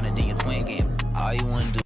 harder than your twin game. All you wanna do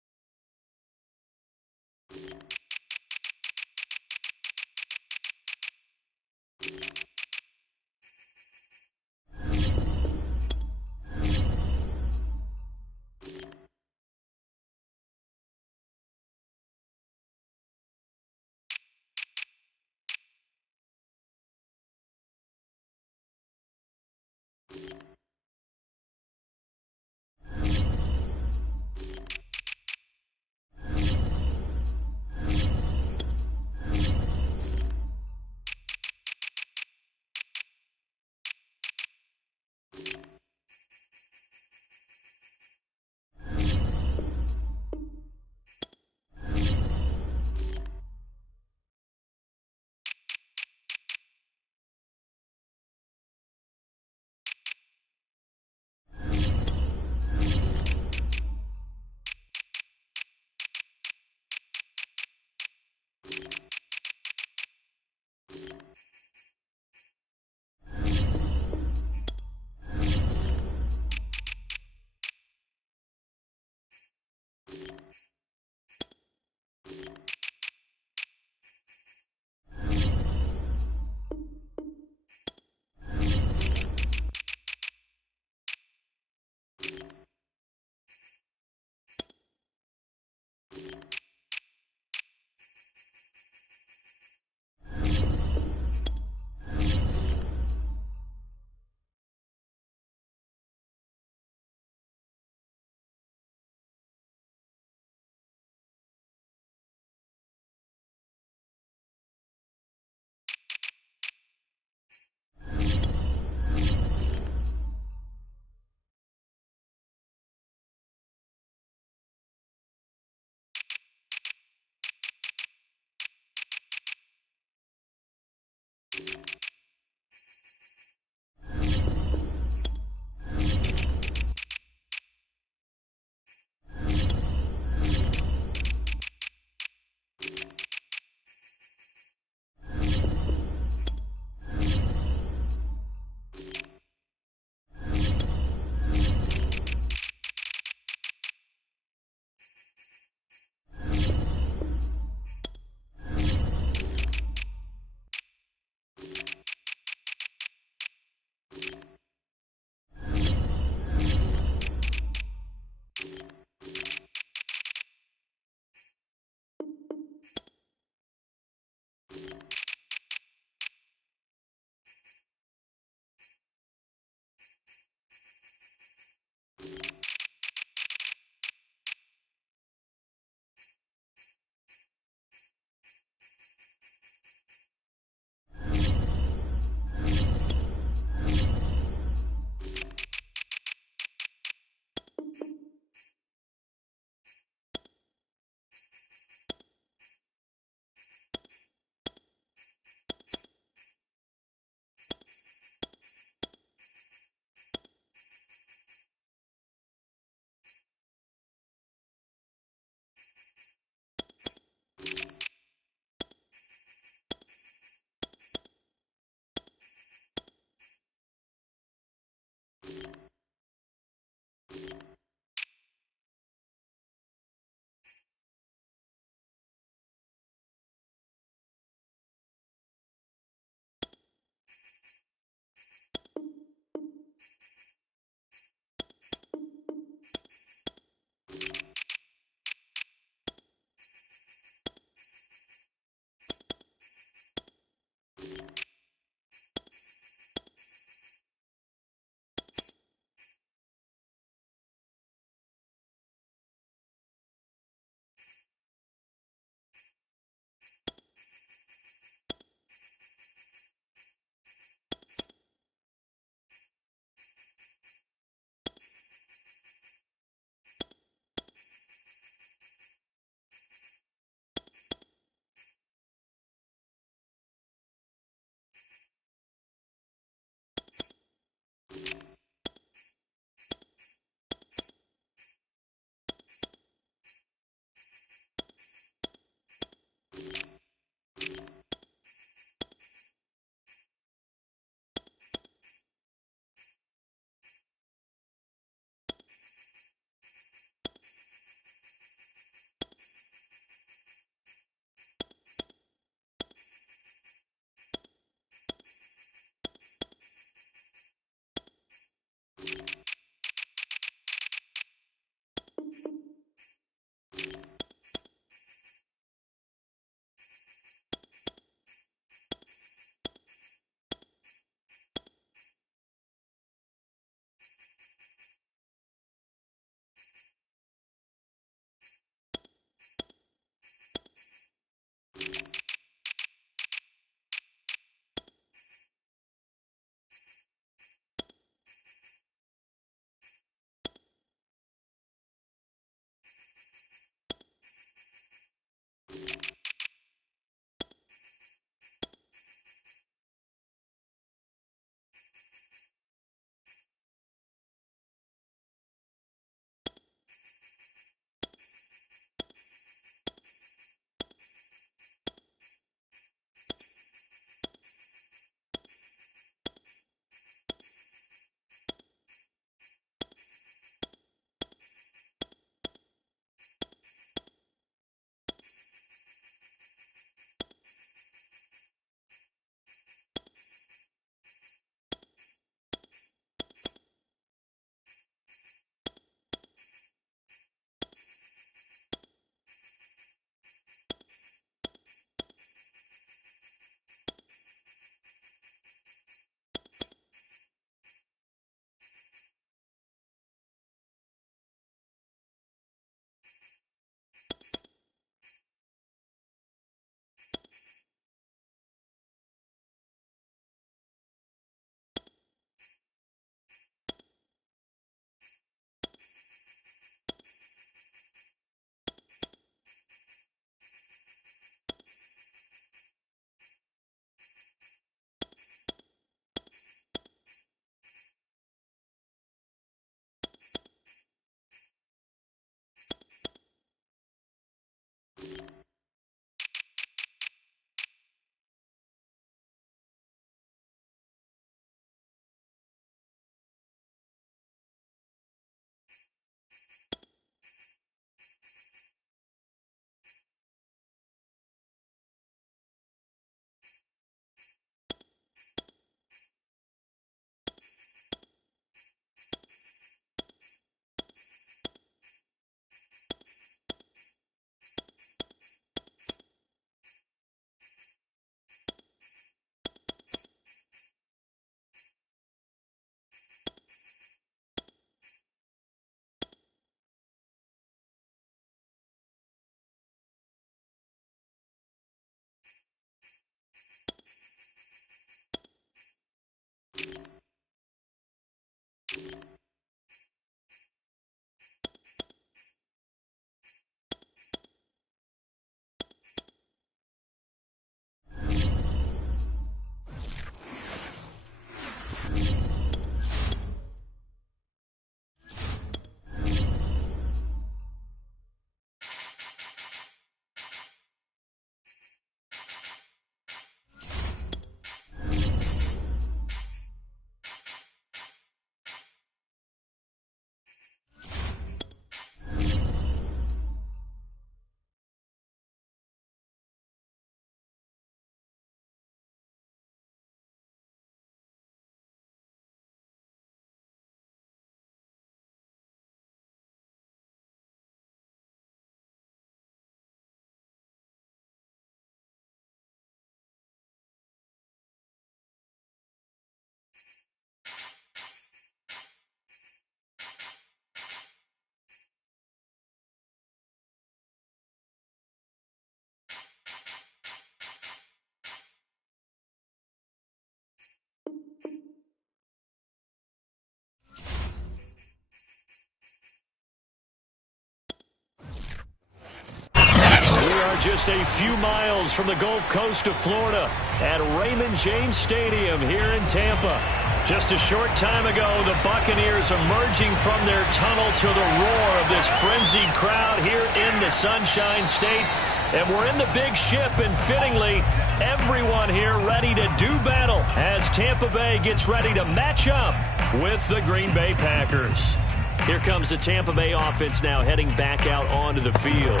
just a few miles from the Gulf Coast of Florida at Raymond James Stadium here in Tampa. Just a short time ago, the Buccaneers emerging from their tunnel to the roar of this frenzied crowd here in the Sunshine State. And we're in the big ship, and fittingly, everyone here ready to do battle as Tampa Bay gets ready to match up with the Green Bay Packers. Here comes the Tampa Bay offense now heading back out onto the field.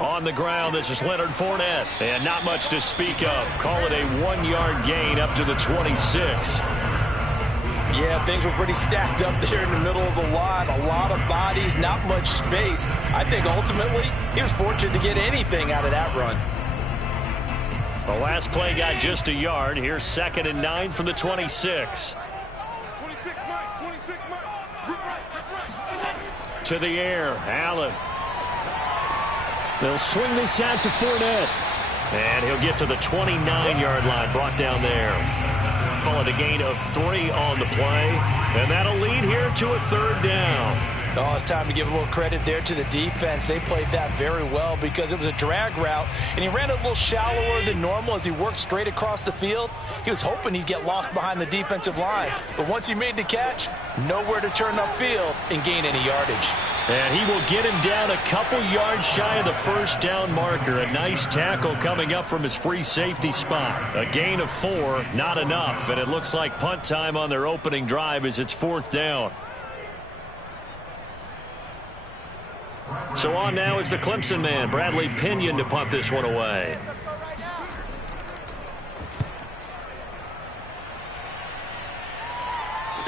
On the ground, this is Leonard Fournette, and not much to speak of. Call it a 1-yard gain up to the 26. Yeah, things were pretty stacked up there in the middle of the line. A lot of bodies, not much space. I think ultimately he was fortunate to get anything out of that run. The last play got just a yard. Here's 2nd and 9 from the 26. 26, Mike. 26, Mike. To the air, Allen. They'll swing this out to Fournette. And he'll get to the 29-yard line, brought down there. Call it a gain of 3 on the play. And that'll lead here to a 3rd down. Oh, it's time to give a little credit there to the defense. They played that very well because it was a drag route, and he ran a little shallower than normal as he worked straight across the field. He was hoping he'd get lost behind the defensive line. But once he made the catch, nowhere to turn upfield and gain any yardage. And he will get him down a couple yards shy of the 1st down marker. A nice tackle coming up from his free safety spot. A gain of 4, not enough. And it looks like punt time on their opening drive as it's 4th down. So on now is the Clemson man, Bradley Pinion, to punt this one away.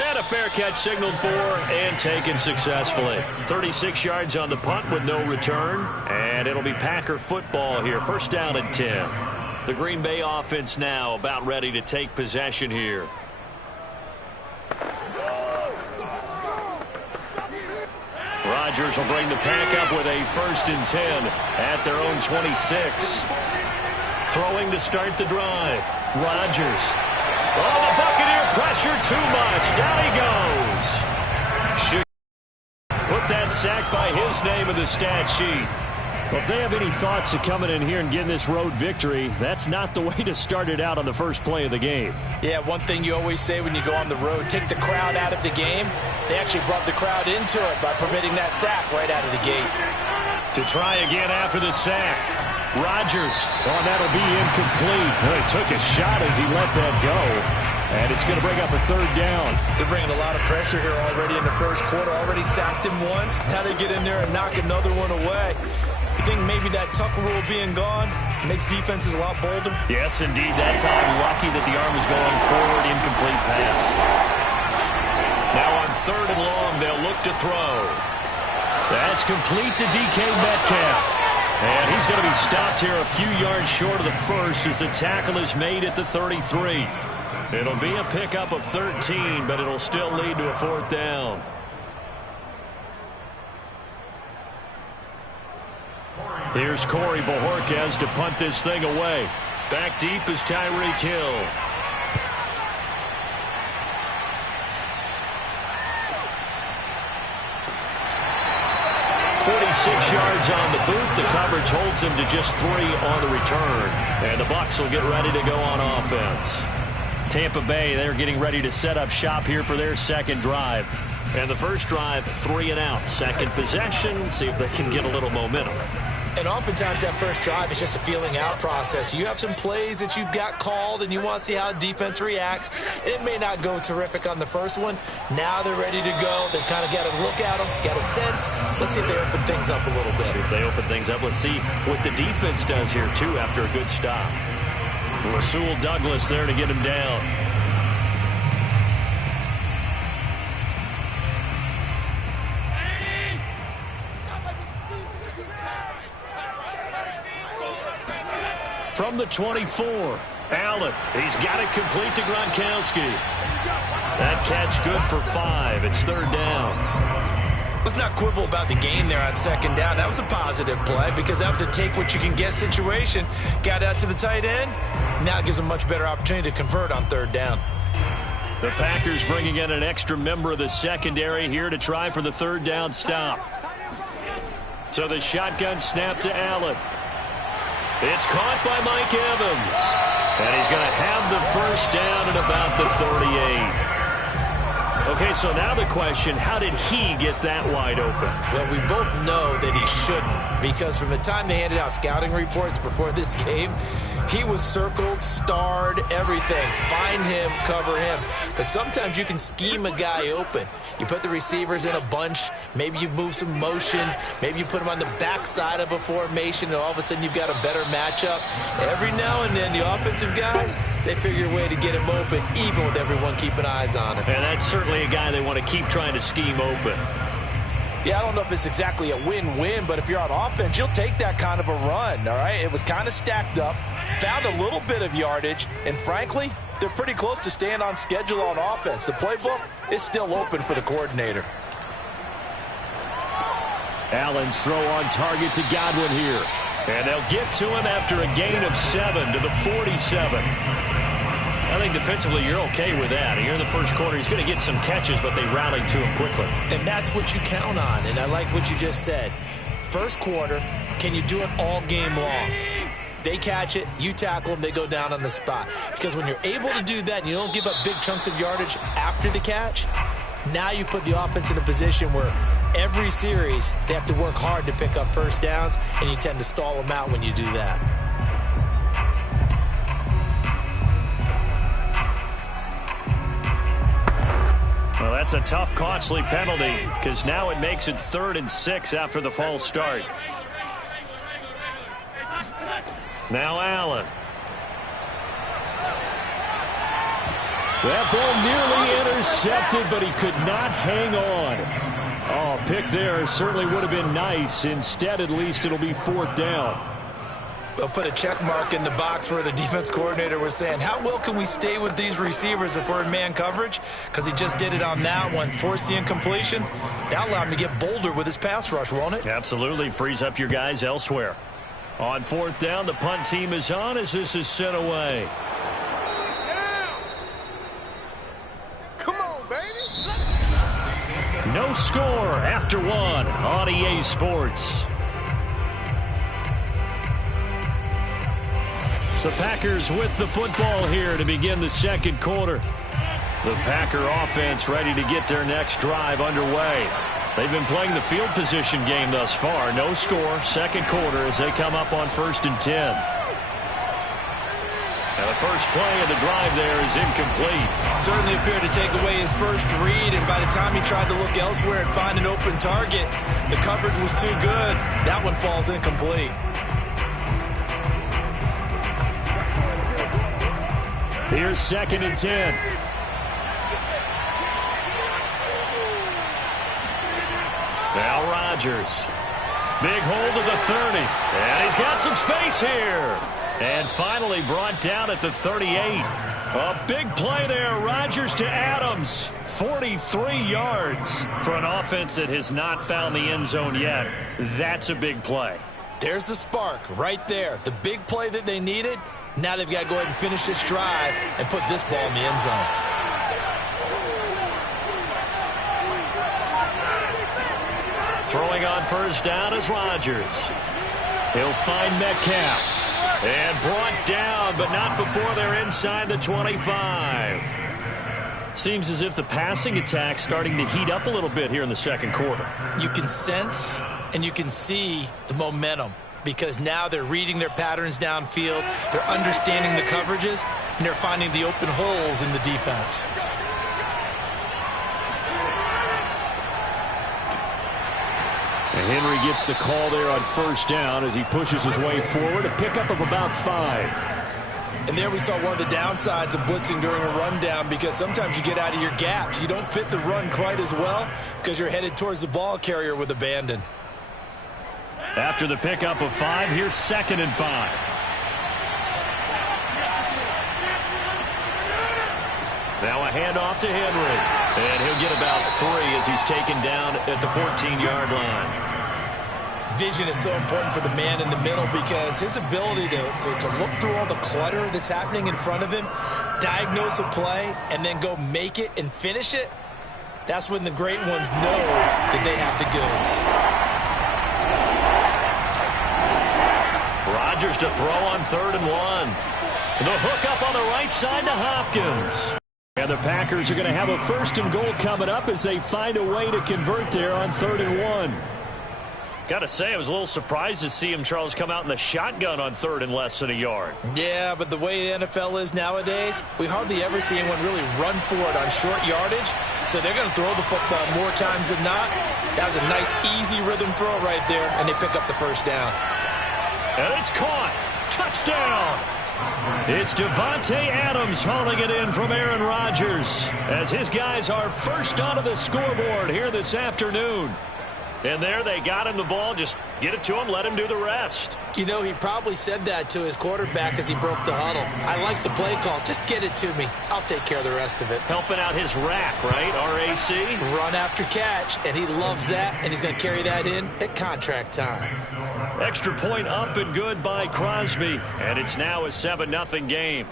And a fair catch signaled for and taken successfully. 36 yards on the punt with no return. And it'll be Packer football here. 1st down and 10. The Green Bay offense now about ready to take possession here. Rodgers will bring the pack up with a 1st and 10 at their own 26. Throwing to start the drive. Rodgers. Oh, the Buccaneer pressure too much. Down he goes. Should put that sack by his name in the stat sheet. Well, if they have any thoughts of coming in here and getting this road victory, that's not the way to start it out on the first play of the game. Yeah, one thing you always say when you go on the road, take the crowd out of the game. They actually brought the crowd into it by permitting that sack right out of the gate. To try again after the sack. Rodgers. Oh, that'll be incomplete. Well, he took a shot as he let that go. And it's going to bring up a 3rd down. They're bringing a lot of pressure here already in the 1st quarter. Already sacked him once. Now they get in there and knock another one away. You think maybe that Tucker rule being gone makes defenses a lot bolder? Yes, indeed. That time, lucky that the arm was going forward. Incomplete pass. Now on 3rd and long, they'll look to throw. That's complete to DK Metcalf. And he's going to be stopped here a few yards short of the 1st as the tackle is made at the 33. It'll be a pickup of 13, but it'll still lead to a 4th down. Here's Corey Bojorquez to punt this thing away. Back deep is Tyreek Hill. .46 yards on the boot. The coverage holds him to just 3 on the return. And the Bucs will get ready to go on offense. Tampa Bay, they're getting ready to set up shop here for their 2nd drive. And the 1st drive, 3 and out. 2nd possession, see if they can get a little momentum. And oftentimes that 1st drive is just a feeling out process. You have some plays that you've got called and you want to see how defense reacts. It may not go terrific on the 1st one. Now they're ready to go. They've kind of got to look at them, got a sense. Let's see if they open things up a little bit. See if they open things up. Let's see what the defense does here, too, after a good stop. Rasul Douglas there to get him down. From the 24, Allen. He's got it complete to Gronkowski. That catch good for 5. It's 3rd down. Let's not quibble about the game there on second down. That was a positive play because that was a take-what-you-can-get situation. Got out to the tight end. Now it gives them a much better opportunity to convert on third down. The Packers bringing in an extra member of the secondary here to try for the third down stop. So the shotgun snap to Allen. It's caught by Mike Evans. And he's going to have the first down at about the 38. Okay, so now the question, how did he get that wide open? Well, we both know that he shouldn't, because from the time they handed out scouting reports before this game, he was circled, starred, everything. Find him, cover him. But sometimes you can scheme a guy open. You put the receivers in a bunch. Maybe you move some motion. Maybe you put them on the backside of a formation, and all of a sudden you've got a better matchup. Every now and then, the offensive guys, they figure a way to get him open, even with everyone keeping eyes on him. And that's certainly a guy they want to keep trying to scheme open. Yeah, I don't know if it's exactly a win-win, but if you're on offense, you'll take that kind of a run, all right? It was kind of stacked up, found a little bit of yardage, and frankly, they're pretty close to staying on schedule on offense. The playbook is still open for the coordinator. Allen's throw on target to Godwin here. And they'll get to him after a gain of 7 to the 47. I think defensively you're okay with that. Here in the first quarter, he's going to get some catches, but they rallied to him quickly. And that's what you count on, and I like what you just said. First quarter, can you do it all game long? They catch it, you tackle them, they go down on the spot. Because when you're able to do that and you don't give up big chunks of yardage after the catch, now you put the offense in a position where every series they have to work hard to pick up first downs, and you tend to stall them out when you do that. Well, that's a tough, costly penalty because now it makes it 3rd and 6 after the false start. Now Allen. That ball nearly intercepted, but he could not hang on. Oh, pick there certainly would have been nice. Instead, at least it'll be 4th down. We'll put a check mark in the box where the defense coordinator was saying, how well can we stay with these receivers if we're in man coverage? Because he just did it on that one. Force the incompletion. That'll allow him to get bolder with his pass rush, won't it? Absolutely. Frees up your guys elsewhere. On 4th down, the punt team is on as this is sent away. Come on, baby. No score after 1 on EA Sports. The Packers with the football here to begin the second quarter. The Packer offense ready to get their next drive underway. They've been playing the field position game thus far. No score, second quarter as they come up on 1st and 10. Now the first play of the drive there is incomplete. Certainly appeared to take away his first read, and by the time he tried to look elsewhere and find an open target, the coverage was too good. That one falls incomplete. Here's 2nd and 10. Now Rodgers. Big hold of the 30. And he's got some space here. And finally brought down at the 38. A big play there. Rodgers to Adams. 43 yards for an offense that has not found the end zone yet. That's a big play. There's the spark right there. The big play that they needed. Now they've got to go ahead and finish this drive and put this ball in the end zone. Throwing on 1st down is Rodgers. He'll find Metcalf. And brought down, but not before they're inside the 25. Seems as if the passing attack's starting to heat up a little bit here in the second quarter. You can sense and you can see the momentum, because now they're reading their patterns downfield, they're understanding the coverages, and they're finding the open holes in the defense. And Henry gets the call there on 1st down as he pushes his way forward, a pickup of about 5. And there we saw one of the downsides of blitzing during a rundown, because sometimes you get out of your gaps. You don't fit the run quite as well because you're headed towards the ball carrier with abandon. After the pickup of 5, here's 2nd and 5. Now a handoff to Henry. And he'll get about 3 as he's taken down at the 14-yard line. Vision is so important for the man in the middle because his ability to look through all the clutter that's happening in front of him, diagnose a play, and then go make it and finish it, that's when the great ones know that they have the goods. Rodgers to throw on 3rd and 1. The hook up on the right side to Hopkins. And the Packers are going to have a 1st and goal coming up as they find a way to convert there on 3rd and 1. Got to say, I was a little surprised to see him, Charles, come out in the shotgun on 3rd and less than a yard. Yeah, but the way the NFL is nowadays, we hardly ever see anyone really run for it on short yardage. So they're going to throw the football more times than not. That was a nice, easy rhythm throw right there, and they pick up the 1st down. And it's caught. Touchdown. It's Devontae Adams hauling it in from Aaron Rodgers as his guys are first onto the scoreboard here this afternoon. And there they got him the ball. Just get it to him, let him do the rest. You know, he probably said that to his quarterback as he broke the huddle. I like the play call. Just get it to me. I'll take care of the rest of it. Helping out his rack, right? RAC? Run after catch, and he loves that, and he's going to carry that in at contract time. Extra point up and good by Crosby. And it's now a 7-0 game.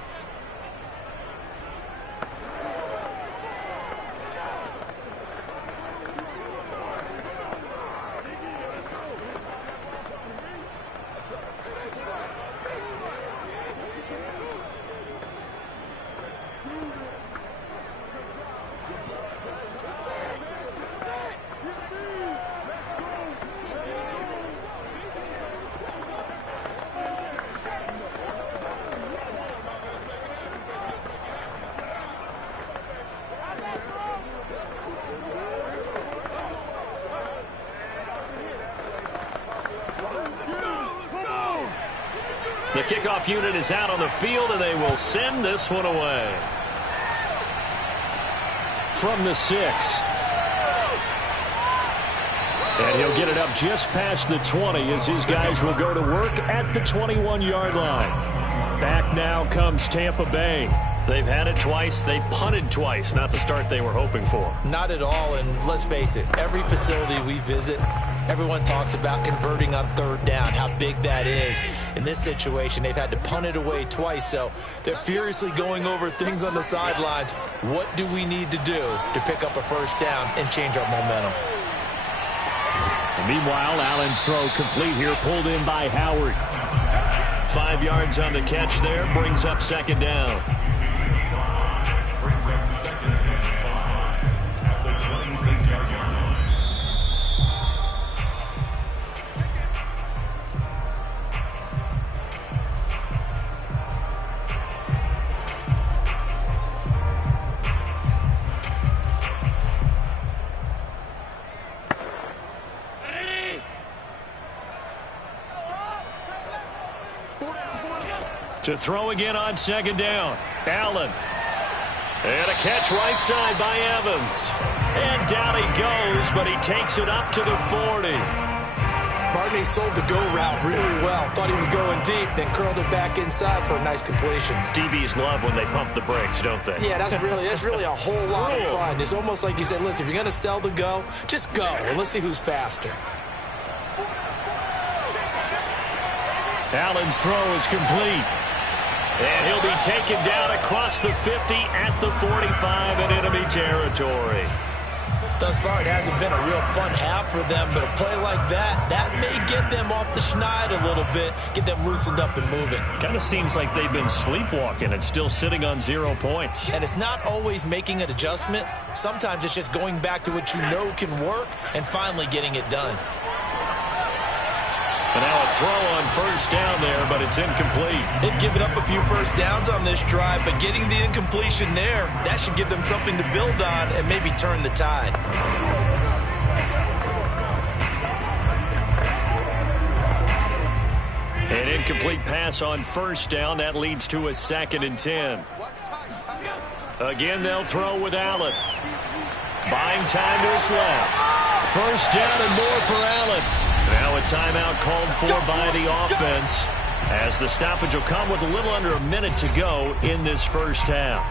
The kickoff unit is out on the field, and they will send this one away. From the 6. And he'll get it up just past the 20 as his guys will go to work at the 21-yard line. Back now comes Tampa Bay. They've had it twice. They've punted twice. Not the start they were hoping for. Not at all, and let's face it, every facility we visit, everyone talks about converting on 3rd down, how big that is. In this situation, they've had to punt it away twice, so they're furiously going over things on the sidelines. What do we need to do to pick up a 1st down and change our momentum? Meanwhile, Allen's throw complete here, pulled in by Howard. 5 yards on the catch there, brings up 2nd down. To throw again on 2nd down. Allen. And a catch right side by Evans. And down he goes, but he takes it up to the 40. Barney sold the go route really well. Thought he was going deep, then curled it back inside for a nice completion. DBs love when they pump the brakes, don't they? Yeah, that's really a whole lot of fun. It's almost like you said, listen, if you're going to sell the go, just go. And let's see who's faster. Allen's throw is complete. And he'll be taken down across the 50 at the 45 in enemy territory. Thus far, it hasn't been a real fun half for them, but a play like that may get them off the schneid a little bit, get them loosened up and moving. Kind of seems like they've been sleepwalking and still sitting on 0 points. And it's not always making an adjustment. Sometimes it's just going back to what you know can work and finally getting it done. And now a throw on 1st down there, but it's incomplete. They've given up a few 1st downs on this drive, but getting the incompletion there, that should give them something to build on and maybe turn the tide. An incomplete pass on 1st down. That leads to a 2nd and 10. Again, they'll throw with Allen. Buying time to his left. 1st down and more for Allen. Now a timeout called for by the offense as the stoppage will come with a little under a minute to go in this 1st half.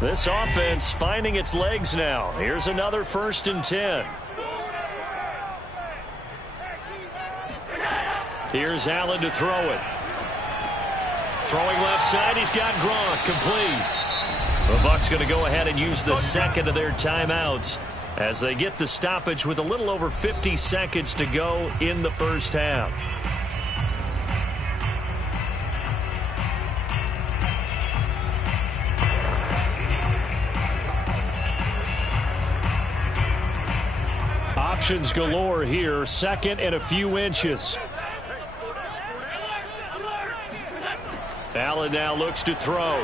This offense finding its legs now. Here's another 1st and 10. Here's Allen to throw it. Throwing left side, he's got Gronk, complete. The Bucs going to go ahead and use the second of their timeouts as they get the stoppage with a little over 50 seconds to go in the first half. Options galore here, 2nd and a few inches. Allen now looks to throw.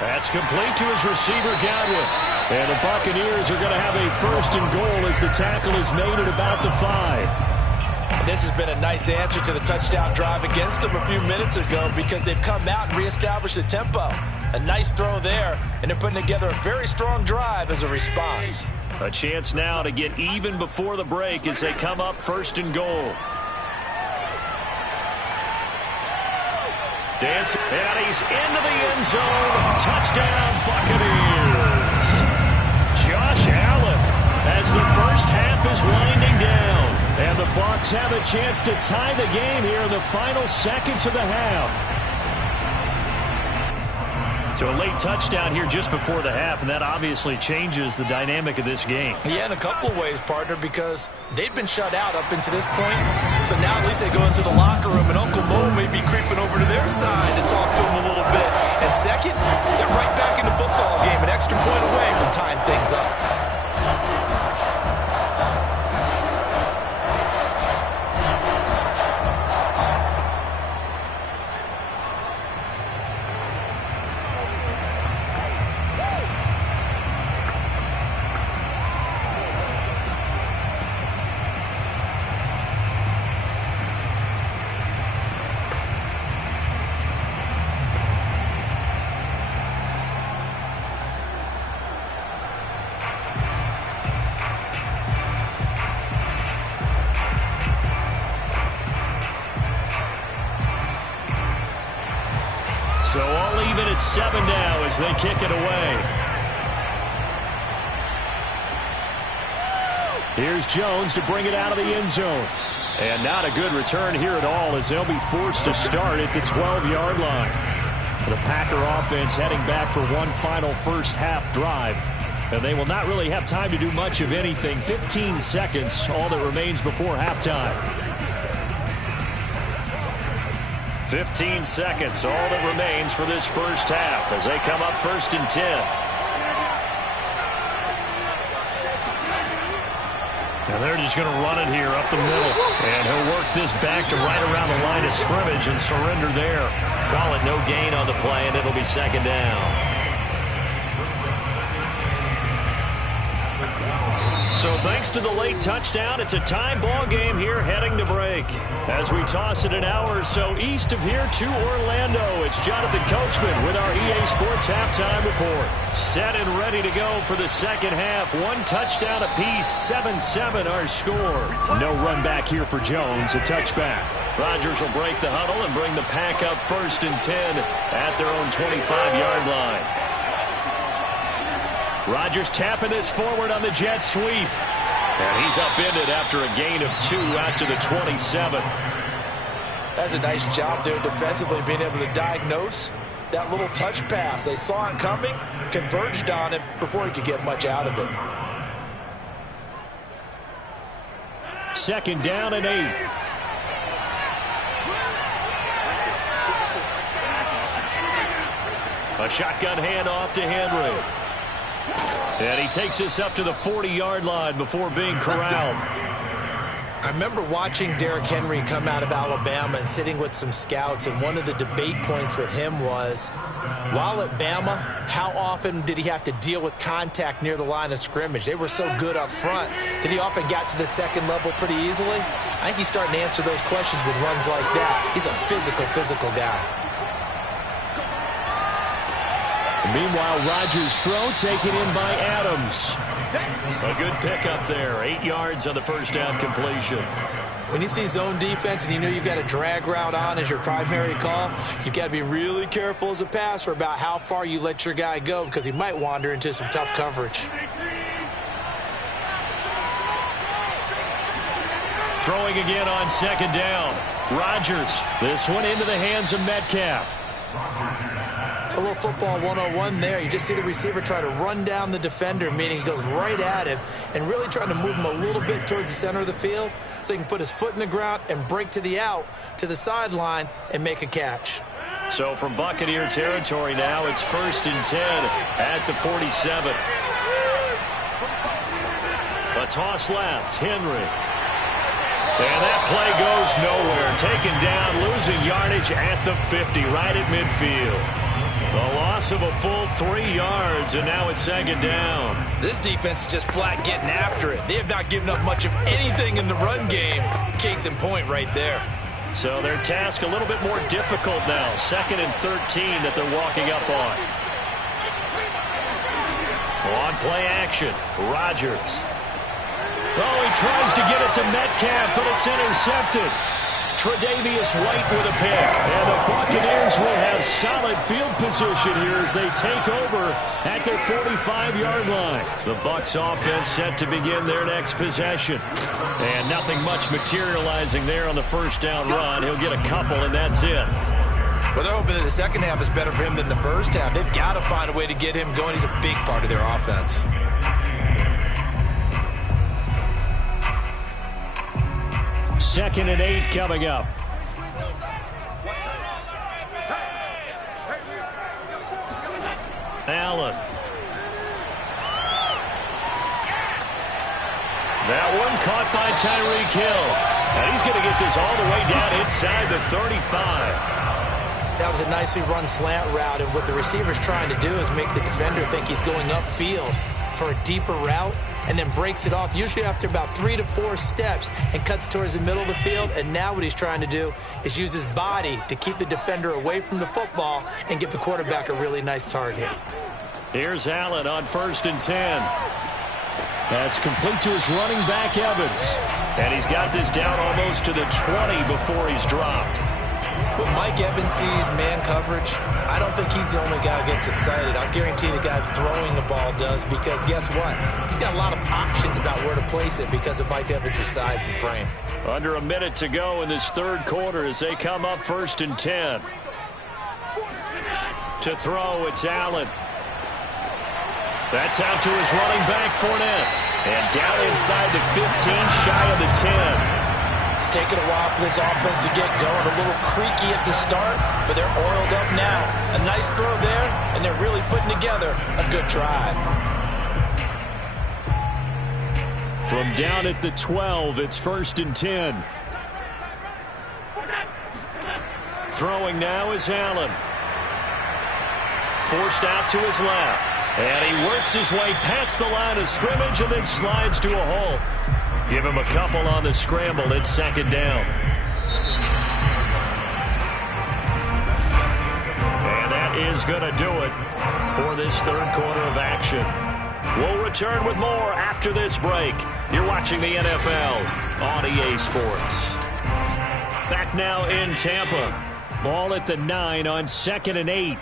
That's complete to his receiver, Godwin. And the Buccaneers are going to have a 1st and goal as the tackle is made at about the 5. And this has been a nice answer to the touchdown drive against them a few minutes ago because they've come out and reestablished the tempo. A nice throw there, and they're putting together a very strong drive as a response. A chance now to get even before the break as they come up 1st and goal. Dancing, and he's into the end zone. Touchdown, Buccaneers. Josh Allen as the first half is winding down. And the Bucs have a chance to tie the game here in the final seconds of the half. So a late touchdown here just before the half, and that obviously changes the dynamic of this game. Yeah, in a couple of ways, partner, because they've been shut out up until this point. So now at least they go into the locker room, and Uncle Mo may be creeping over to their side to talk to them a little bit. And second, they're right back in the football game, an extra point away from tying things up. So all even at 7 now as they kick it away. Here's Jones to bring it out of the end zone. And not a good return here at all as they'll be forced to start at the 12-yard line. The Packer offense heading back for one final first half drive. And they will not really have time to do much of anything. 15 seconds, all that remains before halftime. 15 seconds, all that remains for this first half as they come up 1st and 10. And they're just going to run it here up the middle. And he'll work this back to right around the line of scrimmage and surrender there. Call it no gain on the play, and it'll be 2nd down. So thanks to the late touchdown, it's a tie ball game here heading to break. As we toss it an hour or so east of here to Orlando, it's Jonathan Coachman with our EA Sports Halftime Report. Set and ready to go for the second half. One touchdown apiece, 7-7 our score. No run back here for Jones, a touchback. Rodgers will break the huddle and bring the Pack up 1st and 10 at their own 25-yard line. Rodgers tapping this forward on the jet sweep. And he's upended after a gain of 2 out to the 27. That's a nice job there defensively, being able to diagnose that little touch pass. They saw it coming, converged on it before he could get much out of it. 2nd down and 8. A shotgun handoff to Henry. And he takes this up to the 40-yard line before being corralled. I remember watching Derrick Henry come out of Alabama and sitting with some scouts, and one of the debate points with him was, while at Bama, how often did he have to deal with contact near the line of scrimmage? They were so good up front that he often got to the second level pretty easily. I think he's starting to answer those questions with runs like that. He's a physical guy. Meanwhile, Rodgers' throw taken in by Adams. A good pickup there. 8 yards on the first down completion. When you see zone defense and you know you've got a drag route on as your primary call, you've got to be really careful as a passer about how far you let your guy go because he might wander into some tough coverage. Throwing again on second down. Rodgers. This one into the hands of Metcalf. A little football 101 there. You just see the receiver try to run down the defender, meaning he goes right at him and really trying to move him a little bit towards the center of the field so he can put his foot in the ground and break to the out, to the sideline, and make a catch. So from Buccaneer territory now, it's 1st and 10 at the 47. A toss left, Henry. And that play goes nowhere. Taken down, losing yardage at the 50, right at midfield. A loss of a full 3 yards, and now it's second down. This defense is just flat getting after it. They have not given up much of anything in the run game. Case in point right there. So their task a little bit more difficult now. 2nd and 13 that they're walking up on. On play action, Rodgers. Oh, he tries to get it to Metcalf, but it's intercepted. Tre'Davious White with a pick. And the Buccaneers will have solid field position here as they take over at their 45-yard line. The Bucs offense set to begin their next possession. And nothing much materializing there on the first down run. He'll get a couple, and that's it. Well, they're hoping that the second half is better for him than the first half. They've got to find a way to get him going. He's a big part of their offense. Second and 8 coming up. Allen. That one caught by Tyreek Hill. And he's going to get this all the way down inside the 35. That was a nicely run slant route, and what the receiver's trying to do is make the defender think he's going upfield for a deeper route, and then breaks it off, usually after about 3 to 4 steps, and cuts towards the middle of the field. And now what he's trying to do is use his body to keep the defender away from the football and give the quarterback a really nice target. Here's Allen on 1st and 10. That's complete to his running back, Evans. And he's got this down almost to the 20 before he's dropped. When Mike Evans sees man coverage, I don't think he's the only guy who gets excited. I'll guarantee the guy throwing the ball does, because guess what? He's got a lot of options about where to place it because of Mike Evans' size and frame. Under a minute to go in this third quarter as they come up 1st and 10. To throw, it's Allen. That's out to his running back, Fournette. And down inside the 15, shy of the 10. It's taken a while for this offense to get going. A little creaky at the start, but they're oiled up now. A nice throw there, and they're really putting together a good drive. From down at the 12, it's 1st and 10. Throwing now is Allen. Forced out to his left. And he works his way past the line of scrimmage and then slides to a halt. Give him a couple on the scramble. It's second down. And that is going to do it for this third quarter of action. We'll return with more after this break. You're watching the NFL on EA Sports. Back now in Tampa. Ball at the 9 on 2nd and 8.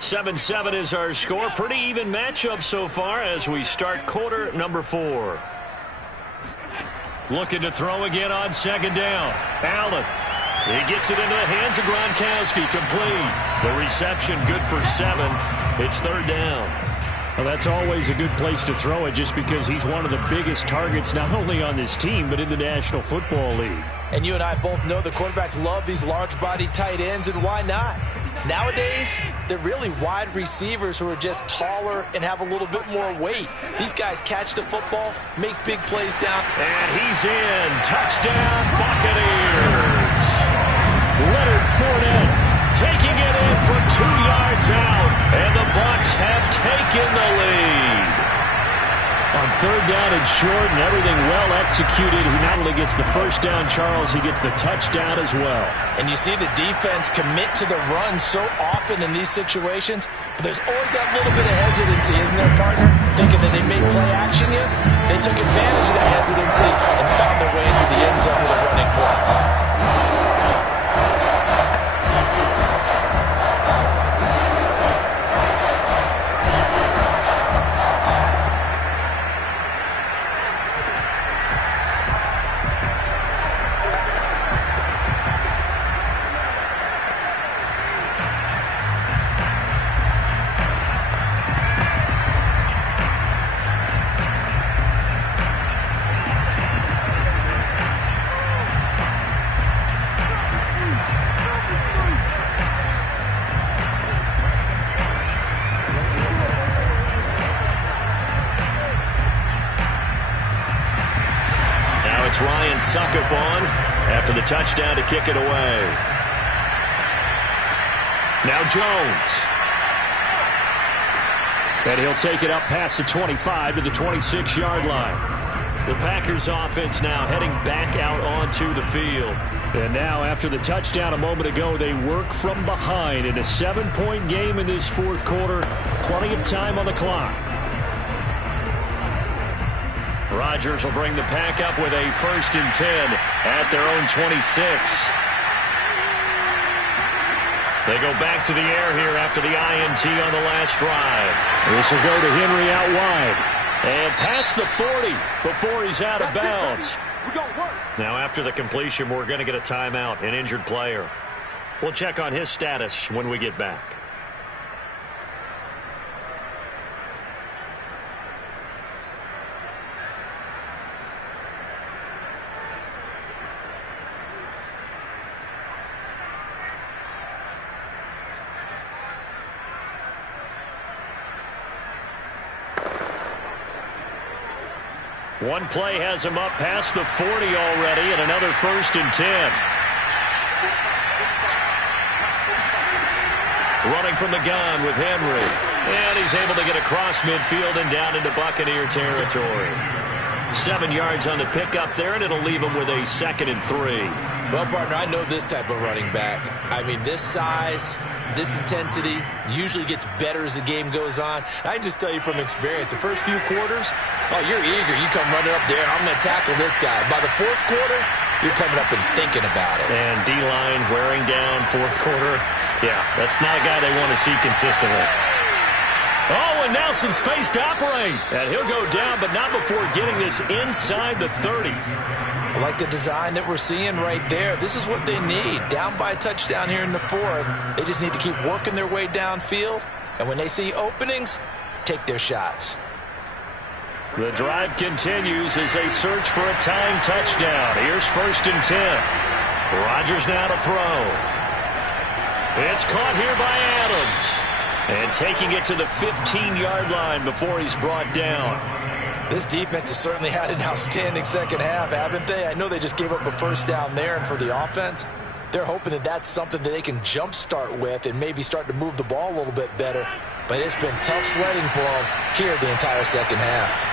7-7 is our score. Pretty even matchup so far as we start quarter number 4. Looking to throw again on second down. Allen. He gets it into the hands of Gronkowski. Complete. The reception good for 7. It's third down. Well, that's always a good place to throw it just because he's one of the biggest targets not only on this team but in the National Football League. And you and I both know the quarterbacks love these large-bodied tight ends, and why not? Nowadays, they're really wide receivers who are just taller and have a little bit more weight. These guys catch the football, make big plays down. And he's in. Touchdown, Buccaneers. Leonard Fournette taking it in from 2 yards out. And the Bucs have taken the lead. On third down and short, and everything well executed. He not only gets the first down, Charles, he gets the touchdown as well. And you see the defense commit to the run so often in these situations, but there's always that little bit of hesitancy, isn't there, partner? Thinking that they may play action yet. They took advantage of that hesitancy and found their way into the end zone with a running play. It's Ryan Suckup on after the touchdown to kick it away. Now Jones. And he'll take it up past the 25 to the 26-yard line. The Packers offense now heading back out onto the field. And now after the touchdown a moment ago, they work from behind in a 7-point game in this fourth quarter. Plenty of time on the clock. Rodgers will bring the pack up with a 1st and 10 at their own 26. They go back to the air here after the INT on the last drive. This will go to Henry out wide. And past the 40 before he's out of bounds. Now after the completion, we're going to get a timeout, an injured player. We'll check on his status when we get back. One play has him up past the 40 already, and another 1st and 10. Running from the gun with Henry. And he's able to get across midfield and down into Buccaneer territory. 7 yards on the pickup there, and it'll leave him with a 2nd and 3. Well, partner, I know this type of running back. I mean, this size, this intensity usually gets better as the game goes on. I can just tell you from experience, the first few quarters, oh, you're eager. You come running up there, I'm going to tackle this guy. By the 4th quarter, you're coming up and thinking about it. And D-line wearing down 4th quarter. Yeah, that's not a guy they want to see consistently. Oh, and now some space to operate. And he'll go down, but not before getting this inside the 30. I like the design that we're seeing right there. This is what they need. Down by a touchdown here in the 4th. They just need to keep working their way downfield. And when they see openings, take their shots. The drive continues as they search for a tying touchdown. Here's 1st and 10. Rodgers now to throw. It's caught here by Adams. And taking it to the 15-yard line before he's brought down. This defense has certainly had an outstanding second half, haven't they? I know they just gave up a 1st down there, and for the offense, they're hoping that that's something that they can jumpstart with and maybe start to move the ball a little bit better. But it's been tough sledding for them here the entire second half.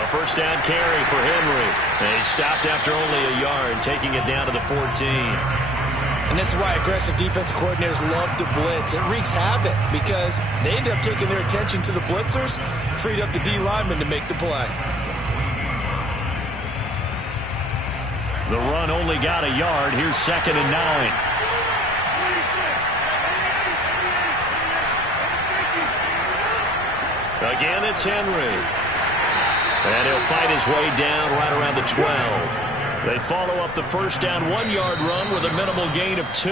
A 1st down carry for Henry. And he stopped after only a yard, taking it down to the 14. And this is why aggressive defensive coordinators love to blitz. It wreaks havoc because they end up taking their attention to the blitzers, freed up the D lineman to make the play. The run only got a yard. Here's 2nd and 9. Again, it's Henry. And he'll fight his way down right around the 12. They follow up the 1st down 1-yard run with a minimal gain of 2.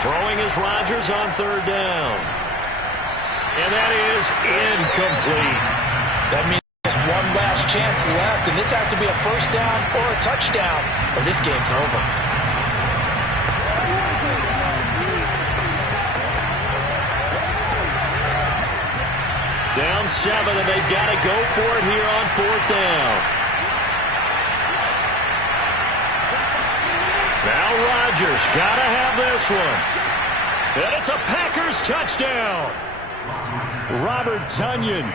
Throwing is Rodgers on 3rd down. And that is incomplete. That means just one last chance left, and this has to be a first down or a touchdown, or this game's over. Down 7, and they've got to go for it here on 4th down. Now Rodgers got to have this one. And it's a Packers touchdown. Robert Tonyan,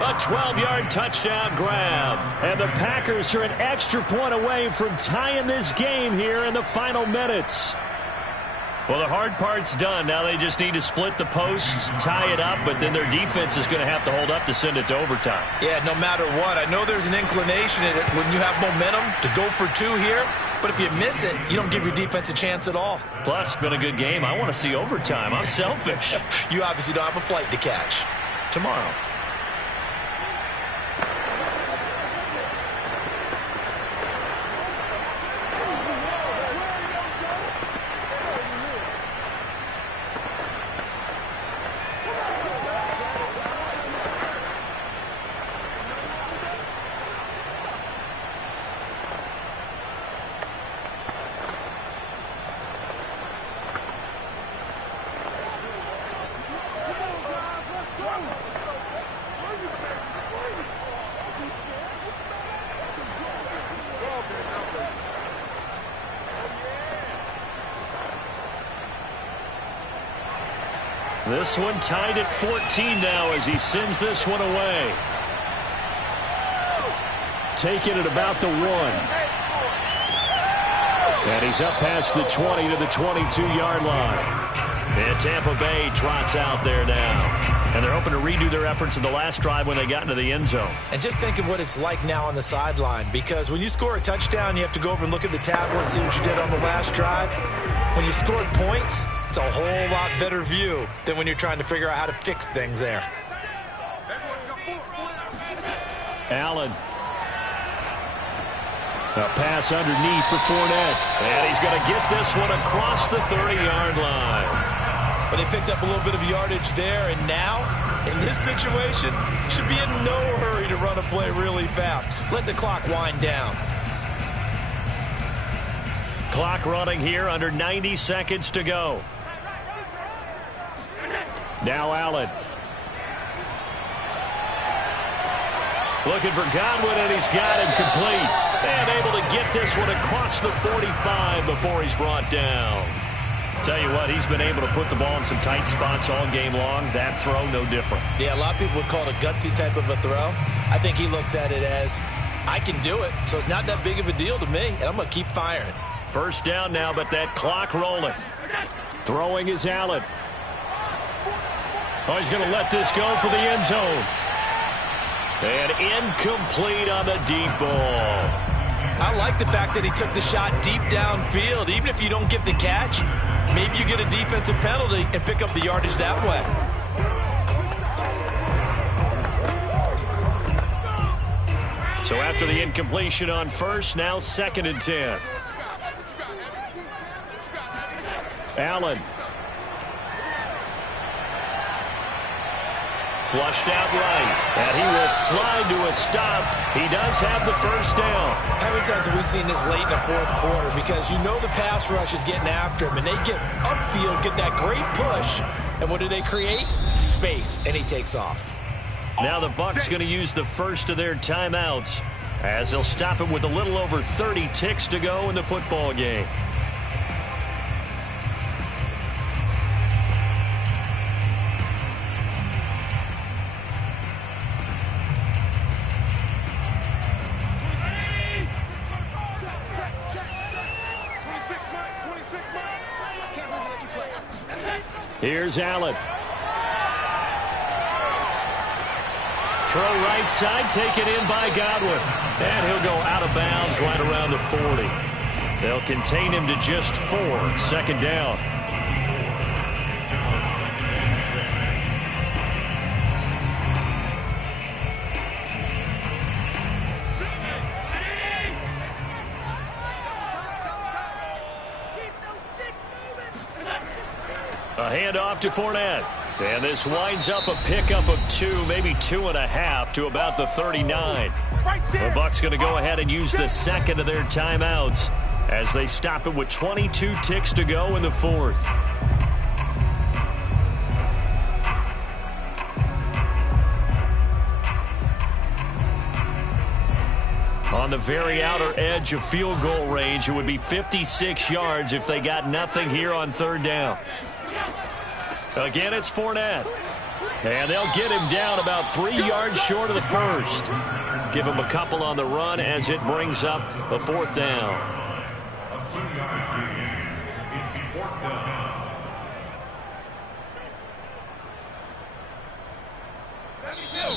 a 12-yard touchdown grab. And the Packers are an extra point away from tying this game here in the final minutes. Well, the hard part's done. Now they just need to split the posts, tie it up, but then their defense is going to have to hold up to send it to overtime. Yeah, no matter what. I know there's an inclination in it when you have momentum to go for 2 here, but if you miss it, you don't give your defense a chance at all. Plus, been a good game. I want to see overtime. I'm selfish. You obviously don't have a flight to catch. Tomorrow. This one tied at 14 now as he sends this one away. Taking it about the 1. And he's up past the 20 to the 22-yard line. And Tampa Bay trots out there now. And they're hoping to redo their efforts in the last drive when they got into the end zone. And just think of what it's like now on the sideline, because when you score a touchdown, you have to go over and look at the tablet and see what you did on the last drive. When you scored points, it's a whole lot better view than when you're trying to figure out how to fix things there. Allen. A pass underneath for Fournette. And he's going to get this one across the 30-yard line. But they picked up a little bit of yardage there, and now, in this situation, should be in no hurry to run a play really fast. Let the clock wind down. Clock running here, under 90 seconds to go. Now Allen. Looking for Godwin, and he's got him complete. And able to get this one across the 45 before he's brought down. Tell you what, he's been able to put the ball in some tight spots all game long. That throw, no different. Yeah, a lot of people would call it a gutsy type of a throw. I think he looks at it as, I can do it, so it's not that big of a deal to me, and I'm going to keep firing. First down now, but that clock rolling. Throwing is Allen. Oh, he's going to let this go for the end zone. And incomplete on the deep ball. I like the fact that he took the shot deep downfield. Even if you don't get the catch, maybe you get a defensive penalty and pick up the yardage that way. So after the incompletion on first, now 2nd and 10. Allen. Flushed out right, and he will slide to a stop. He does have the first down. How many times have we seen this late in the 4th quarter? Because you know the pass rush is getting after him, and they get upfield, get that great push, and what do they create? Space, and he takes off. Now the Bucs going to use the first of their timeouts as they'll stop it with a little over 30 ticks to go in the football game. Here's Allen. Throw right side, taken in by Godwin. And he'll go out of bounds right around the 40. They'll contain him to just 4. 2nd down. A handoff to Fournette. And this winds up a pickup of 2, maybe 2.5 to about the 39. The Bucs going to go ahead and use the second of their timeouts as they stop it with 22 ticks to go in the fourth. On the very outer edge of field goal range, it would be 56 yards if they got nothing here on third down. Again, it's Fournette. And they'll get him down about 3 yards short of the first. Give him a couple on the run as it brings up a fourth down.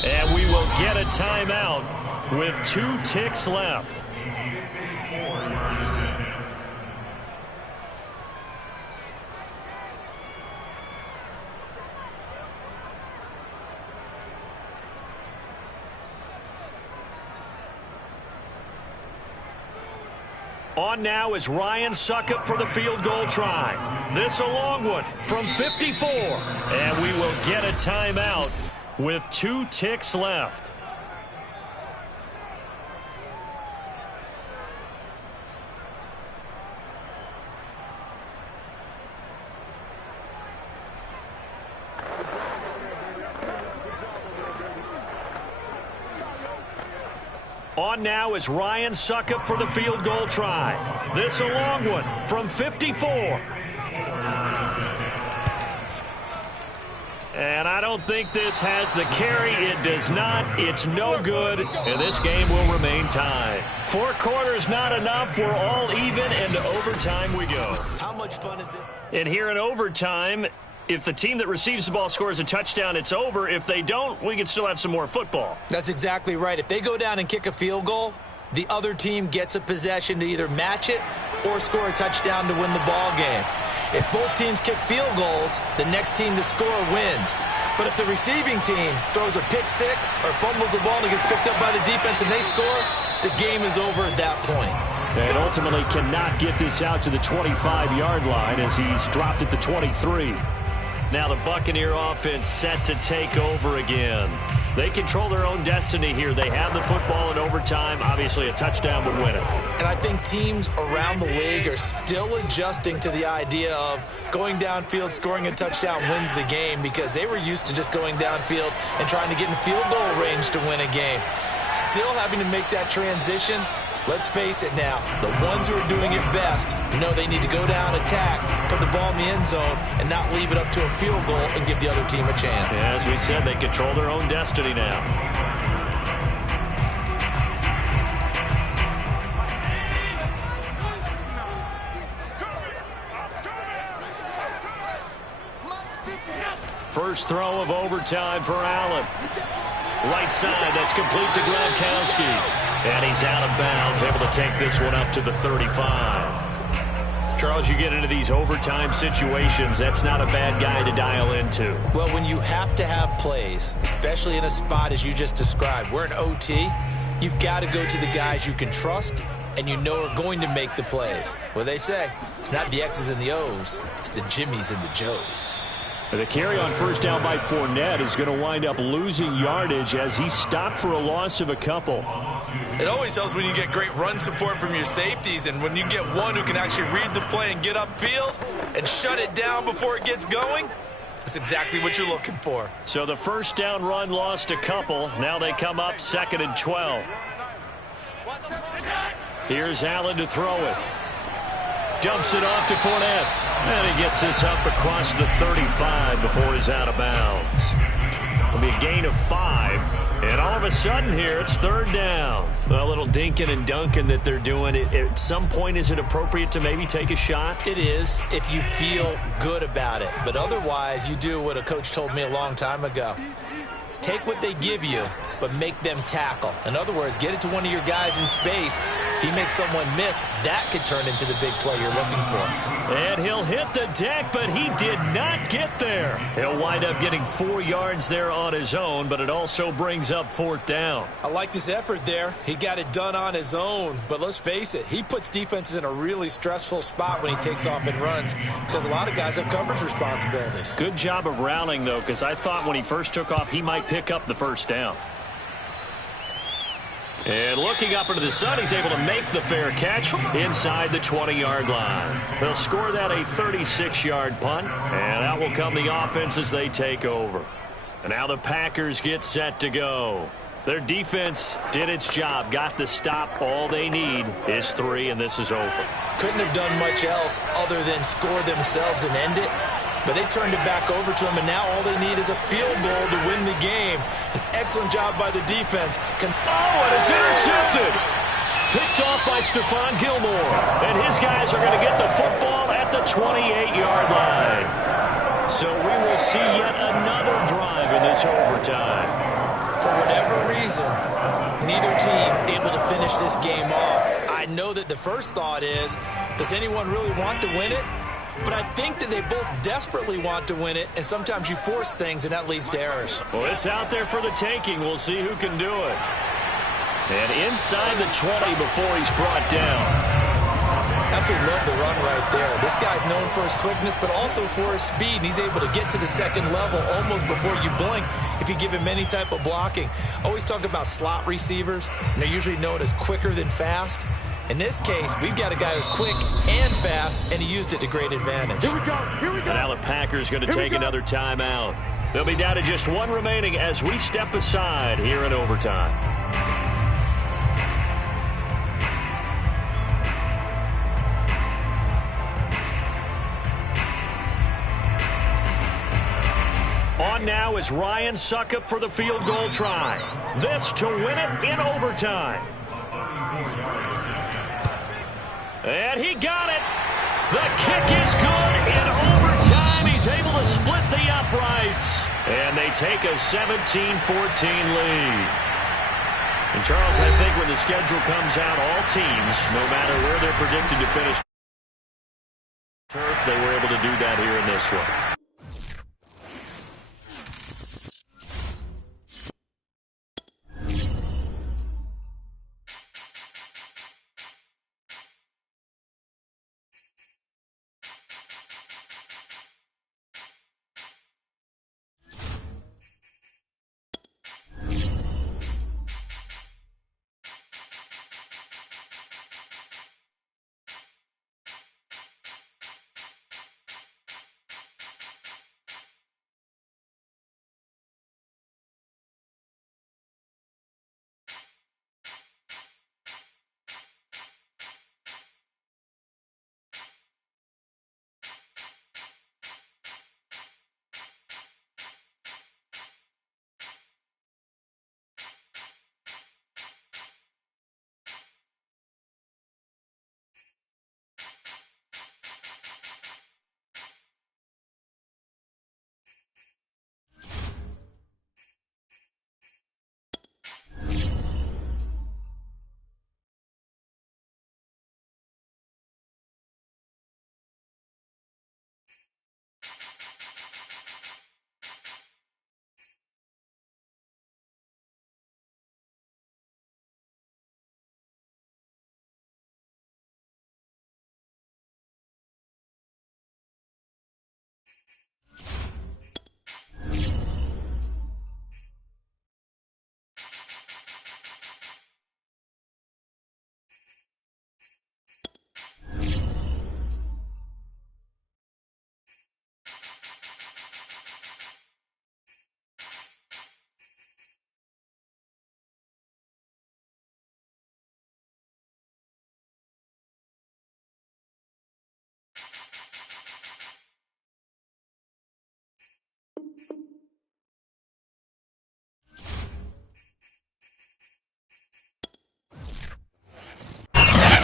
And we will get a timeout with 2 ticks left. On now is Ryan Succop for the field goal try. This a long one from 54. And we will get a timeout with 2 ticks left. On now is Ryan Succop for the field goal try. This a long one from 54. And I don't think this has the carry. It does not. It's no good. And this game will remain tied. 4 quarters not enough. We're all even, and to overtime we go. How much fun is this? And here in overtime, if the team that receives the ball scores a touchdown, it's over. If they don't, we can still have some more football. That's exactly right. If they go down and kick a field goal, the other team gets a possession to either match it or score a touchdown to win the ball game. If both teams kick field goals, the next team to score wins. But if the receiving team throws a pick six or fumbles the ball and it gets picked up by the defense and they score, the game is over at that point. And ultimately cannot get this out to the 25-yard line as he's dropped at the 23. Now the Buccaneer offense set to take over again. They control their own destiny here. They have the football in overtime. Obviously, a touchdown would win it. And I think teams around the league are still adjusting to the idea of going downfield, scoring a touchdown wins the game, because they were used to just going downfield and trying to get in field goal range to win a game. Still having to make that transition. Let's face it now, the ones who are doing it best know they need to go down, attack, put the ball in the end zone, and not leave it up to a field goal and give the other team a chance. Yeah, as we said, they control their own destiny now. First throw of overtime for Allen. Right side, that's complete to Gronkowski. And he's out of bounds, able to take this one up to the 35. Charles, you get into these overtime situations, that's not a bad guy to dial into. Well, when you have to have plays, especially in a spot as you just described, we're in OT, you've got to go to the guys you can trust and you know are going to make the plays. Well, they say, it's not the X's and the O's, it's the Jimmies and the Joes. The carry on first down by Fournette is going to wind up losing yardage as he stopped for a loss of a couple. It always helps when you get great run support from your safeties, and when you get one who can actually read the play and get upfield and shut it down before it gets going, that's exactly what you're looking for. So the first down run lost a couple. Now they come up 2nd and 12. Here's Allen to throw it. Dumps it off to Fournette. And he gets this up across the 35 before he's out of bounds. It'll be a gain of 5. And all of a sudden here, it's 3rd down. A little dinking and dunking that they're doing. At some point, is it appropriate to maybe take a shot? It is if you feel good about it. But otherwise, you do what a coach told me a long time ago. Take what they give you but make them tackle. In other words, get it to one of your guys in space. If he makes someone miss, that could turn into the big play you're looking for. And he'll hit the deck, but he did not get there. He'll wind up getting 4 yards there on his own, but it also brings up 4th down. I liked his effort there. He got it done on his own. But let's face it, he puts defenses in a really stressful spot when he takes off and runs because a lot of guys have coverage responsibilities. Good job of rounding, though, because I thought when he first took off, he might pick up the 1st down. And looking up into the sun, he's able to make the fair catch inside the 20-yard line. They'll score that a 36-yard punt, and out will come the offense as they take over. And now the Packers get set to go. Their defense did its job, got the stop. All they need is 3, and this is over. Couldn't have done much else other than score themselves and end it. But they turned it back over to him, and now all they need is a field goal to win the game. An excellent job by the defense. And it's intercepted. Picked off by Stephon Gilmore. And his guys are going to get the football at the 28-yard line. So we will see yet another drive in this overtime. For whatever reason, neither team able to finish this game off. I know that the first thought is, does anyone really want to win it? But I think that they both desperately want to win it, and sometimes you force things, and that leads to errors. Well, it's out there for the taking. We'll see who can do it. And inside the 20 before he's brought down. Absolutely love the run right there. This guy's known for his quickness, but also for his speed. And he's able to get to the second level almost before you blink if you give him any type of blocking. Always talk about slot receivers, and they're usually known as quicker than fast. In this case, we've got a guy who's quick and fast, and he used it to great advantage. Here we go. Here we go. And now the Packers going to take another timeout. They'll be down to just 1 remaining as we step aside here in overtime. On now is Ryan Suckup for the field goal try. This to win it in overtime. And he got it. The kick is good in overtime. He's able to split the uprights. And they take a 17-14 lead. And, Charles, I think when the schedule comes out, all teams, no matter where they're predicted to finish turf, they were able to do that here in this one.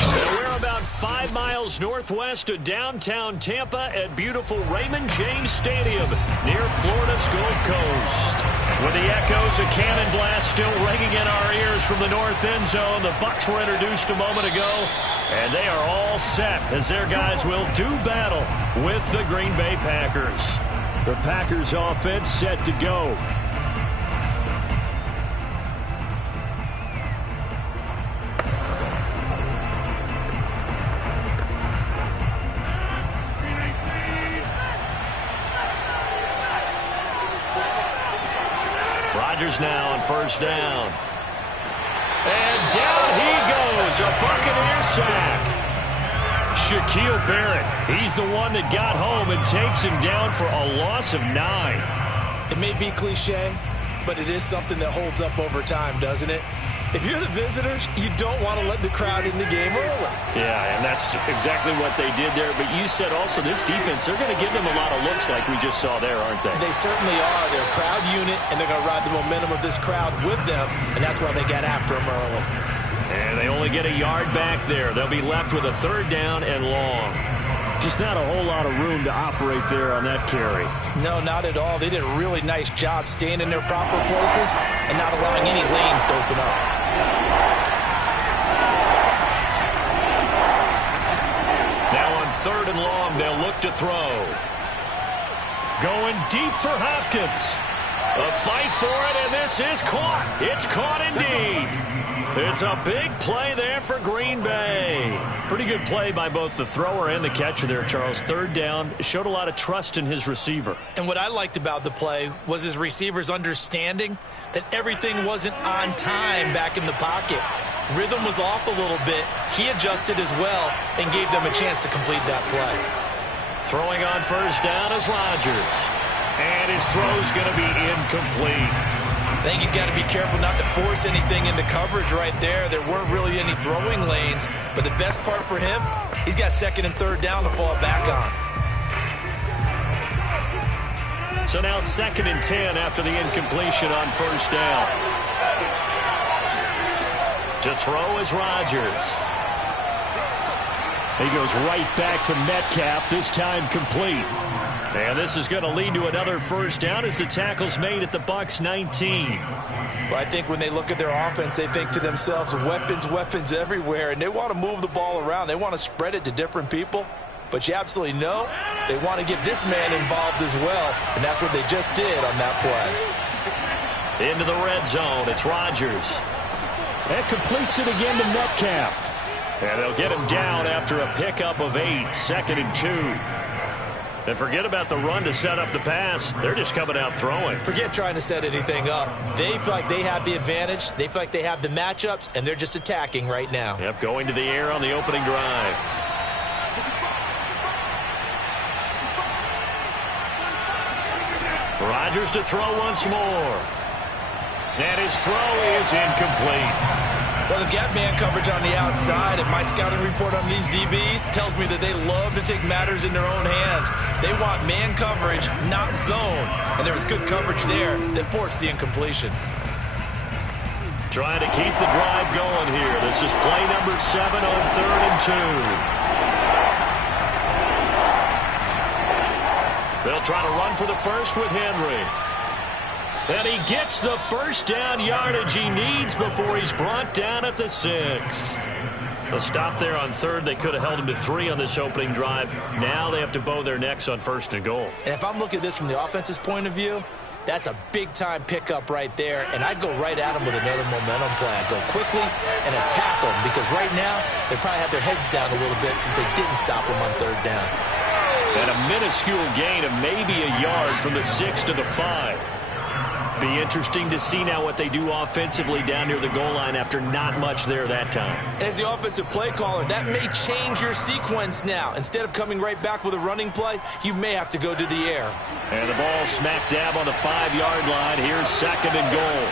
We're about 5 miles northwest of downtown Tampa at beautiful Raymond James Stadium near Florida's Gulf Coast. With the echoes of cannon blast still ringing in our ears from the north end zone, the Bucs were introduced a moment ago, and they are all set as their guys will do battle with the Green Bay Packers. The Packers offense set to go. Rodgers now on first down. And down he goes, a Buccaneer sack. Shaquille Barrett, he's the one that got home and takes him down for a loss of 9. It may be cliche, but it is something that holds up over time, doesn't it? If you're the visitors, you don't want to let the crowd in the game early. Yeah, and that's exactly what they did there. But you said also this defense, they're going to give them a lot of looks like we just saw there, aren't they? They certainly are. They're a crowd unit, and they're going to ride the momentum of this crowd with them, and that's why they got after them early. And they only get a yard back there. They'll be left with a third down and long. Just not a whole lot of room to operate there on that carry. No, not at all. They did a really nice job staying in their proper places and not allowing any lanes to open up. Now on third and long, they'll look to throw. Going deep for Hopkins. A fight for it, and this is caught. It's caught indeed. It's a big play there for Green Bay. Pretty good play by both the thrower and the catcher there, Charles. Third down, showed a lot of trust in his receiver. And what I liked about the play was his receiver's understanding that everything wasn't on time back in the pocket. Rhythm was off a little bit. He adjusted as well and gave them a chance to complete that play. Throwing on first down is Rodgers. And his throw's going to be incomplete. I think he's got to be careful not to force anything into coverage right there. There weren't really any throwing lanes, but the best part for him, he's got second and third down to fall back on. So now second and 10 after the incompletion on first down. To throw is Rodgers. He goes right back to Metcalf, this time complete. And this is going to lead to another first down as the tackle's made at the Bucs 19. Well, I think when they look at their offense, they think to themselves, weapons, weapons everywhere, and they want to move the ball around. They want to spread it to different people. But you absolutely know they want to get this man involved as well, and that's what they just did on that play. Into the red zone, it's Rodgers. That completes it again to Metcalf. And they'll get him down after a pickup of 8, second and 2. And forget about the run to set up the pass. They're just coming out throwing. Forget trying to set anything up. They feel like they have the advantage. They feel like they have the matchups, and they're just attacking right now. Yep, going to the air on the opening drive. Rodgers to throw once more. And his throw is incomplete. Well, they've got man coverage on the outside, and my scouting report on these DBs tells me that they love to take matters in their own hands. They want man coverage, not zone. And there was good coverage there that forced the incompletion. Trying to keep the drive going here. This is play number 7 on third and 2. They'll try to run for the first with Henry. And he gets the first down yardage he needs before he's brought down at the 6. A stop there on third. They could have held him to 3 on this opening drive. Now they have to bow their necks on first and goal. And if I'm looking at this from the offense's point of view, that's a big-time pickup right there, and I'd go right at him with another momentum play. I'd go quickly and attack them, because right now they probably have their heads down a little bit since they didn't stop him on third down. And a minuscule gain of maybe a yard from the 6 to the 5. Be interesting to see now what they do offensively down near the goal line after not much there that time. As the offensive play caller, that may change your sequence now. Instead of coming right back with a running play, you may have to go to the air. And the ball smack dab on the 5-yard line. Here's second and goal.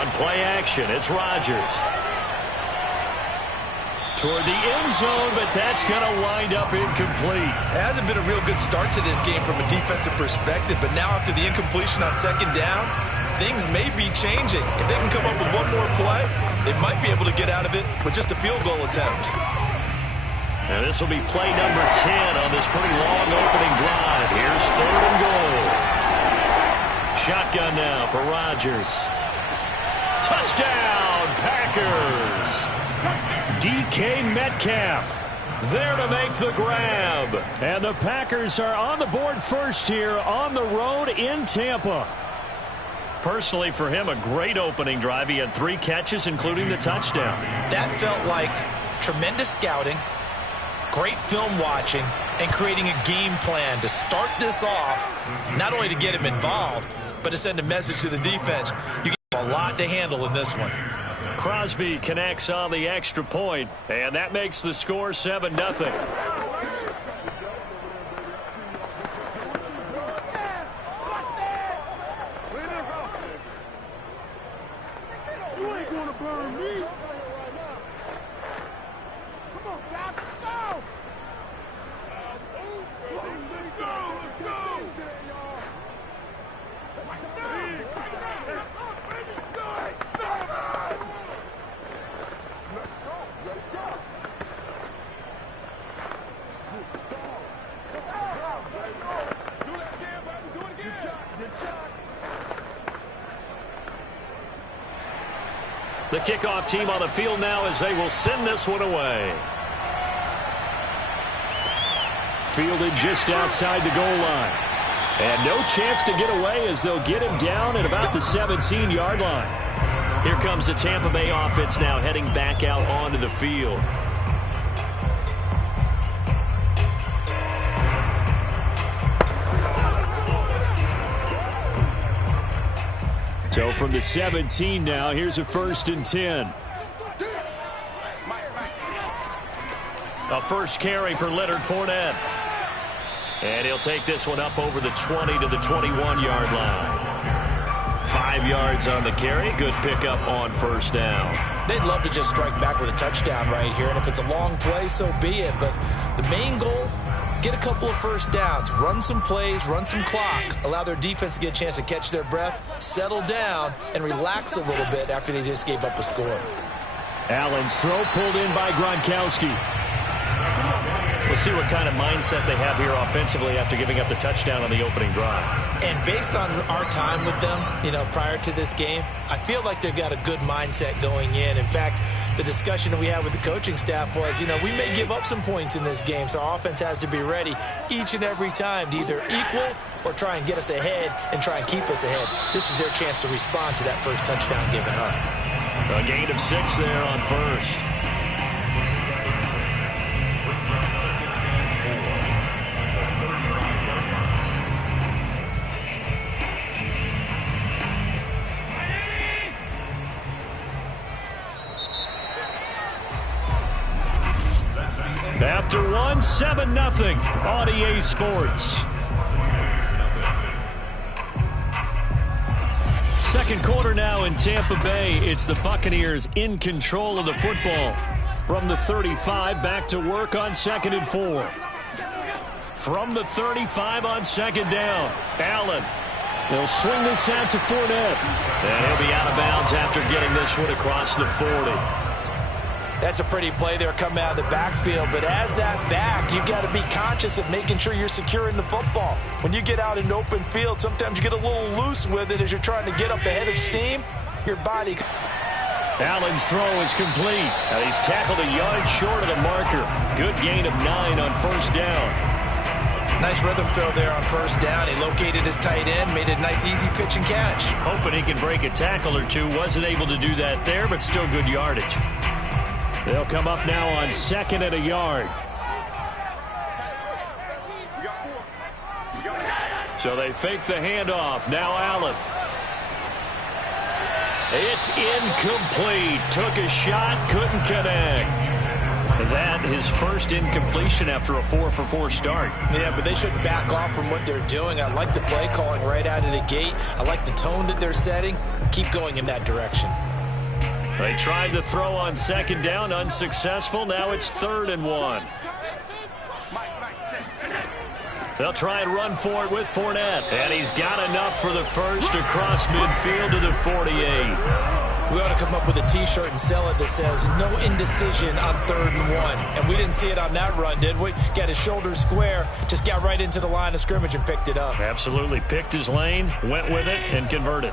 On play action, it's Rodgers. Toward the end zone, but that's going to wind up incomplete. It hasn't been a real good start to this game from a defensive perspective, but now after the incompletion on second down, things may be changing. If they can come up with one more play, they might be able to get out of it with just a field goal attempt. And this will be play number 10 on this pretty long opening drive. Here's 3rd and goal. Shotgun now for Rodgers. Touchdown, Packers. DK Metcalf there to make the grab. And the Packers are on the board first here on the road in Tampa. Personally, for him, a great opening drive. He had 3 catches, including the touchdown. That felt like tremendous scouting, great film watching, and creating a game plan to start this off, not only to get him involved, but to send a message to the defense. You get a lot to handle in this one. Crosby connects on the extra point, and that makes the score 7-0. The kickoff team on the field now as they will send this one away. Fielded just outside the goal line. And no chance to get away as they'll get him down at about the 17-yard line. Here comes the Tampa Bay offense now heading back out onto the field. So from the 17 now, here's a 1st and 10. A first carry for Leonard Fournette. And he'll take this one up over the 20 to the 21-yard line. 5 yards on the carry. Good pickup on 1st down. They'd love to just strike back with a touchdown right here, and if it's a long play, so be it. But the main goal, get a couple of 1st downs, run some plays, run some clock, allow their defense to get a chance to catch their breath, settle down, and relax a little bit after they just gave up a score. Allen's throw pulled in by Gronkowski. We'll see what kind of mindset they have here offensively after giving up the touchdown on the opening drive. And based on our time with them, prior to this game, I feel like they've got a good mindset going in. In fact, the discussion that we had with the coaching staff was, we may give up some points in this game, so our offense has to be ready each and every time to either equal or try and get us ahead and try and keep us ahead. This is their chance to respond to that first touchdown given up. A gain of 6 there on 1st. After 1, 7-0 on EA Sports. Second quarter now in Tampa Bay. It's the Buccaneers in control of the football. From the 35, back to work on 2nd and 4. From the 35 on 2nd down, Allen. They'll swing this out to Fournette. And he'll be out of bounds after getting this one across the 40. That's a pretty play there coming out of the backfield, but as that back, you've got to be conscious of making sure you're securing the football. When you get out in open field, sometimes you get a little loose with it as you're trying to get up ahead of steam. Your body. Allen's throw is complete. And he's tackled a yard short of the marker. Good gain of 9 on 1st down. Nice rhythm throw there on 1st down. He located his tight end, made a nice easy pitch and catch. Hoping he can break a tackle or two. Wasn't able to do that there, but still good yardage. They'll come up now on 2nd and a yard. So they fake the handoff. Now Allen. It's incomplete. Took a shot, couldn't connect. That his first incompletion after a 4-for-4 start. Yeah, but they shouldn't back off from what they're doing. I like the play calling right out of the gate. I like the tone that they're setting. Keep going in that direction. They tried the throw on 2nd down, unsuccessful. Now it's 3rd and 1. They'll try and run for it with Fournette. And he's got enough for the first across midfield to the 48. We ought to come up with a T-shirt and sell it that says, no indecision on 3rd and 1. And we didn't see it on that run, did we? Got his shoulders square, just got right into the line of scrimmage and picked it up. Absolutely. Picked his lane, went with it, and converted.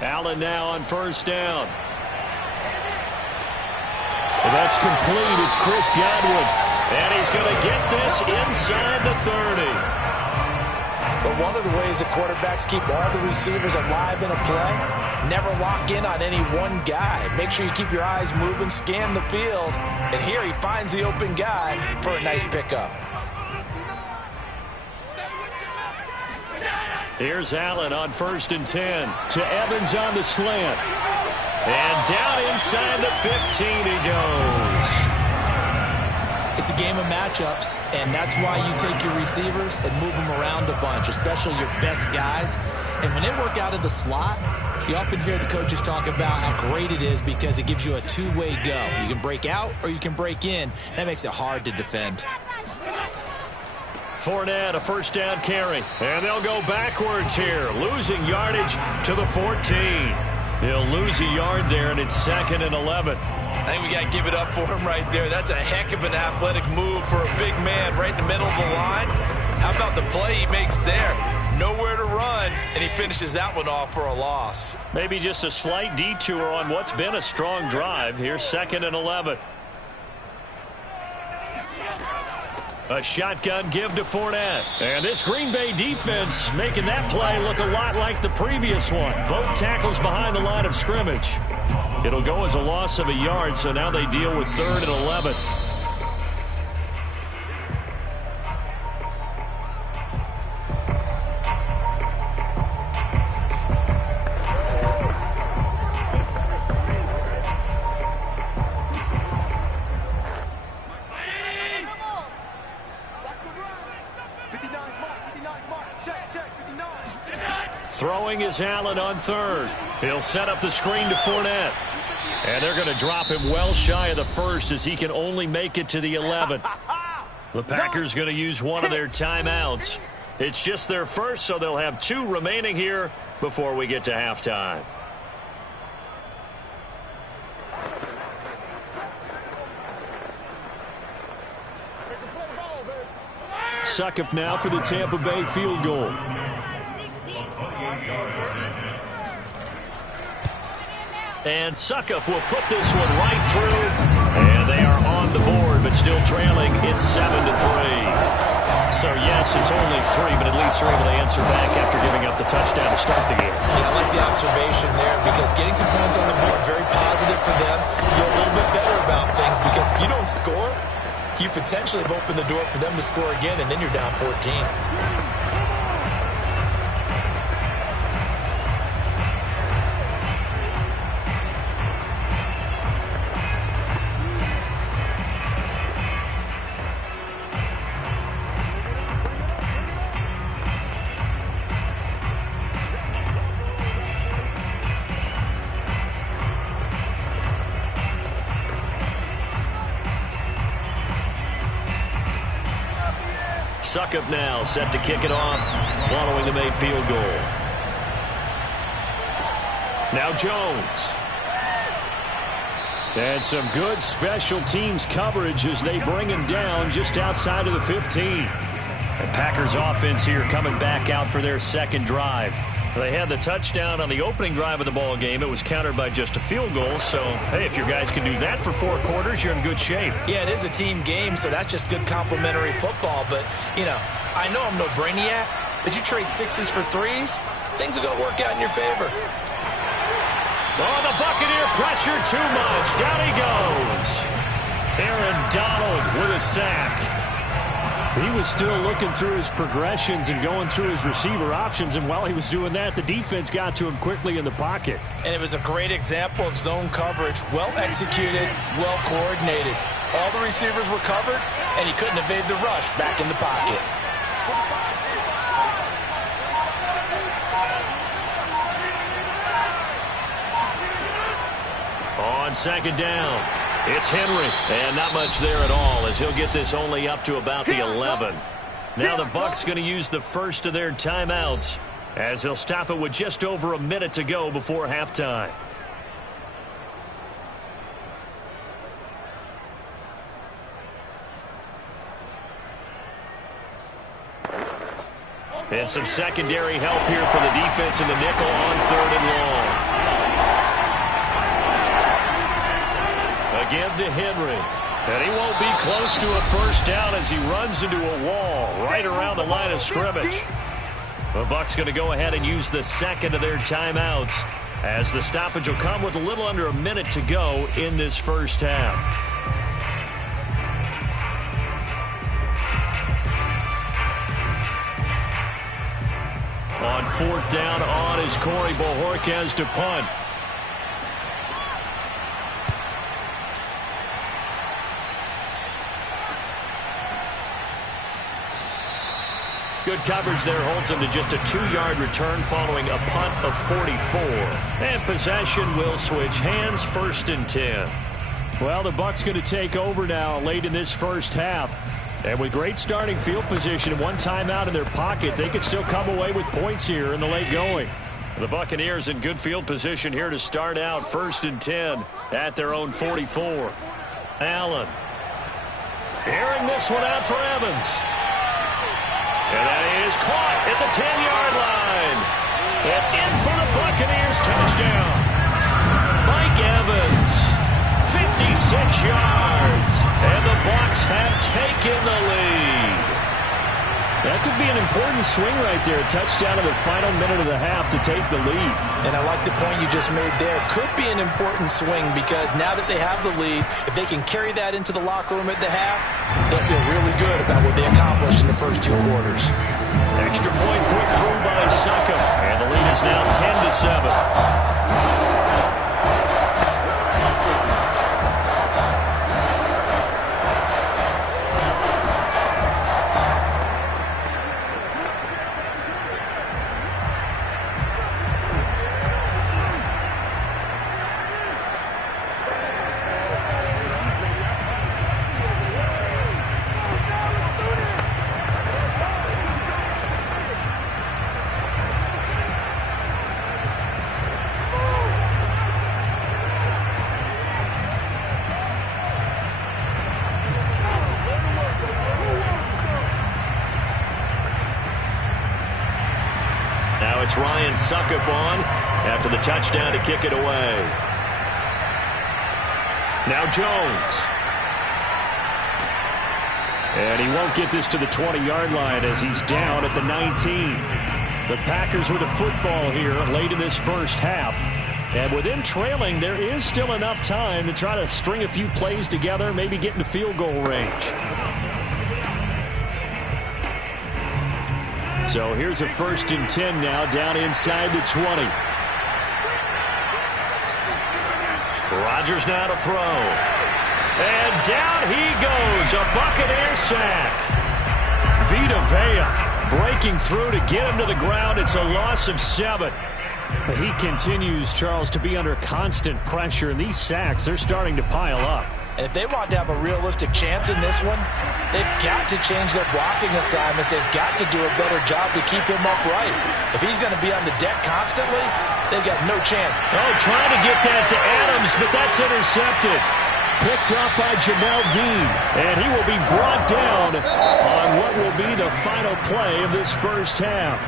Allen now on 1st down. And that's complete. It's Chris Godwin. And he's going to get this inside the 30. But one of the ways that quarterbacks keep all the receivers alive in a play, never lock in on any one guy. Make sure you keep your eyes moving, scan the field. And here he finds the open guy for a nice pickup. Here's Allen on 1st and 10 to Evans on the slant. And down inside the 15 he goes. It's a game of matchups, and that's why you take your receivers and move them around a bunch, especially your best guys. And when they work out of the slot, you often hear the coaches talk about how great it is because it gives you a two-way go. You can break out or you can break in. That makes it hard to defend. Fournette, a 1st down carry. And they'll go backwards here, losing yardage to the 14. He'll lose a yard there, and it's 2nd and 11. I think we got to give it up for him right there. That's a heck of an athletic move for a big man right in the middle of the line. How about the play he makes there? Nowhere to run, and he finishes that one off for a loss. Maybe just a slight detour on what's been a strong drive. Here's 2nd and 11. A shotgun give to Fournette. And this Green Bay defense making that play look a lot like the previous one. Both tackles behind the line of scrimmage. It'll go as a loss of a yard, so now they deal with 3rd and 11. Throwing is Allen on 3rd. He'll set up the screen to Fournette. And they're going to drop him well shy of the 1st as he can only make it to the 11. The Packers going to use one of their timeouts. It's just their first, so they'll have 2 remaining here before we get to halftime. Suckup now for the Tampa Bay field goal. And Suckup will put this one right through. And they are on the board, but still trailing. It's 7-3. So, yes, it's only 3, but at least they're able to answer back after giving up the touchdown to start the game. Yeah, I like the observation there because getting some points on the board, very positive for them. Feel a little bit better about things because if you don't score, you potentially have opened the door for them to score again, and then you're down 14. Suckup now set to kick it off following the made field goal. Now Jones. And some good special teams coverage as they bring him down just outside of the 15. And Packers offense here coming back out for their 2nd drive. They had the touchdown on the opening drive of the ball game. It was countered by just a field goal. So, hey, if your guys can do that for 4 quarters, you're in good shape. Yeah, it is a team game, so that's just good complimentary football. But, you know, I know I'm no brainiac, but you trade 6s for 3s, things are going to work out in your favor. Oh, the Buccaneer pressure too much. Down he goes. Aaron Donald with a sack. He was still looking through his progressions and going through his receiver options, and while he was doing that, the defense got to him quickly in the pocket. And it was a great example of zone coverage, well executed, well coordinated. All the receivers were covered, and he couldn't evade the rush back in the pocket. On 2nd down. It's Henry, and not much there at all as he'll get this only up to about the 11. Now the Bucs going to use the first of their timeouts as they'll stop it with just over a minute to go before halftime. And some secondary help here for the defense in the nickel on 3rd and long. Again to Henry. And he won't be close to a first down as he runs into a wall right around the line of scrimmage. The Bucs going to go ahead and use the second of their timeouts as the stoppage will come with a little under a minute to go in this first half. On 4th down on is Corey Bojorquez to punt. Good coverage there holds him to just a 2-yard return following a punt of 44. And possession will switch hands, 1st and 10. Well, the Bucs going to take over now late in this first half. And with great starting field position and one timeout in their pocket, they could still come away with points here in the late going. The Buccaneers in good field position here to start out 1st and 10 at their own 44. Allen. Airing this one out for Evans. And that is caught at the 10-yard line. And in for the Buccaneers touchdown. Mike Evans, 56 yards. And the Bucs have taken the lead. That could be an important swing right there. A touchdown in the final minute of the half to take the lead. And I like the point you just made there. Could be an important swing because now that they have the lead, if they can carry that into the locker room at the half, they'll feel really good about what they accomplished in the first 2 quarters. Extra point put through by Suckum. And the lead is now 10-7. It's Ryan Suckup on after the touchdown to kick it away. Now Jones. And he won't get this to the 20-yard line as he's down at the 19. The Packers with a football here late in this first half. And with them trailing, there is still enough time to try to string a few plays together, maybe get into field goal range. So here's a 1st and 10 now down inside the 20. Rodgers now to throw. And down he goes. A Buccaneer sack. Vita Vea breaking through to get him to the ground. It's a loss of 7. He continues, Charles, to be under constant pressure. And these sacks, they're starting to pile up. And if they want to have a realistic chance in this one, they've got to change their blocking assignments. They've got to do a better job to keep him upright. If he's going to be on the deck constantly, they've got no chance. Oh, trying to get that to Adams, but that's intercepted. Picked up by Jamel Dean, and he will be brought down on what will be the final play of this first half.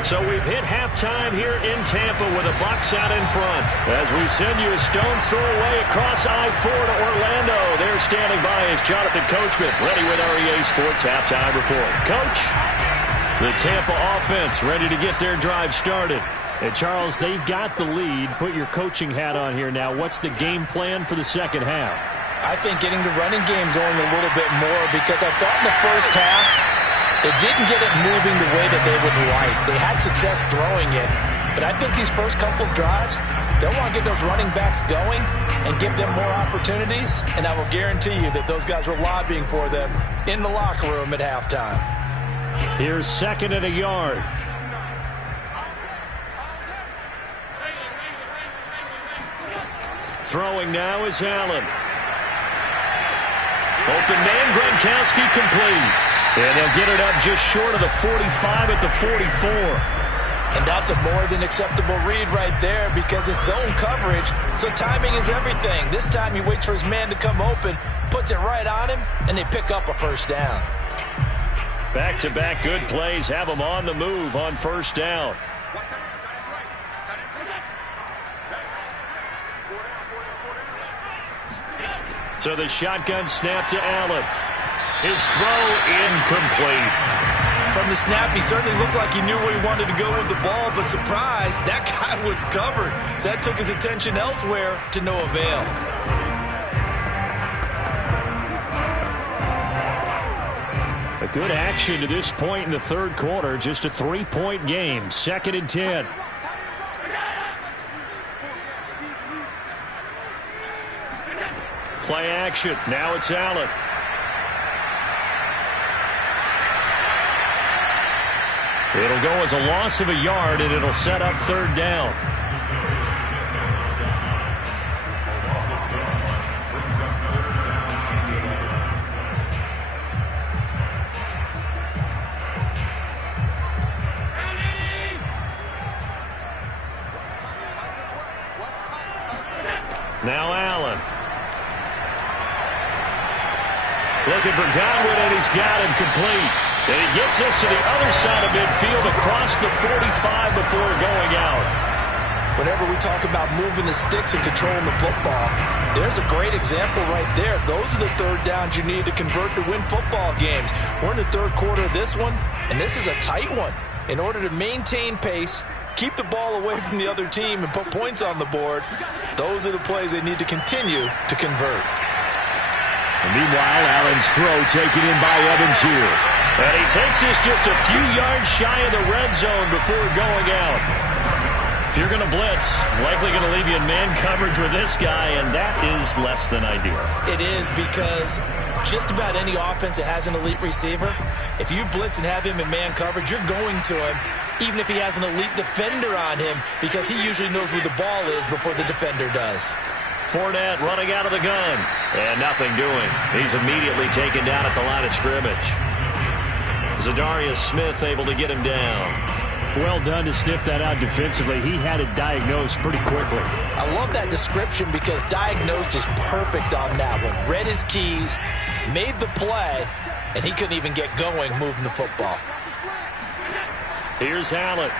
So we've hit halftime here in Tampa with the Bucs out in front. As we send you a stone's throw away across I-4 to Orlando. There standing by is Jonathan Coachman, ready with our EA Sports Halftime Report. Coach, the Tampa offense ready to get their drive started. And Charles, they've got the lead. Put your coaching hat on here now. What's the game plan for the second half? I think getting the running game going a little bit more because I thought in the first half, they didn't get it moving the way that they would like. They had success throwing it. But I think these first couple of drives, they'll want to get those running backs going and give them more opportunities. And I will guarantee you that those guys were lobbying for them in the locker room at halftime. Here's 2nd and a yard. Throwing now is Allen. Open man, Gronkowski complete. And they'll get it up just short of the 45 at the 44. And that's a more than acceptable read right there because it's zone coverage, so timing is everything. This time he waits for his man to come open, puts it right on him, and they pick up a first down. Back-to-back good plays have them on the move on first down. So the shotgun snap to Allen. His throw incomplete. From the snap, he certainly looked like he knew where he wanted to go with the ball, but surprise, that guy was covered. So that took his attention elsewhere to no avail. A good action to this point in the third quarter. Just a 3-point game. 2nd and 10. Play action. Now it's Allen. It'll go as a loss of a yard, and it'll set up third down. Now Allen. Looking for Godwin, and he's got him complete. And he gets us to the other side of midfield across the 45 before going out. Whenever we talk about moving the sticks and controlling the football, there's a great example right there. Those are the third downs you need to convert to win football games. We're in the third quarter of this one, and this is a tight one. In order to maintain pace, keep the ball away from the other team, and put points on the board, those are the plays they need to continue to convert. And meanwhile, Allen's throw taken in by Evans here. And he takes us just a few yards shy of the red zone before going out. If you're going to blitz, likely going to leave you in man coverage with this guy, and that is less than ideal. It is, because just about any offense that has an elite receiver, if you blitz and have him in man coverage, you're going to him, even if he has an elite defender on him, because he usually knows where the ball is before the defender does. Fournette running out of the gun, and nothing doing. He's immediately taken down at the line of scrimmage. Zadarius Smith able to get him down. Well done to sniff that out defensively. He had it diagnosed pretty quickly. I love that description because diagnosed is perfect on that one. Read his keys, made the play, and he couldn't even get going moving the football. Here's Allen.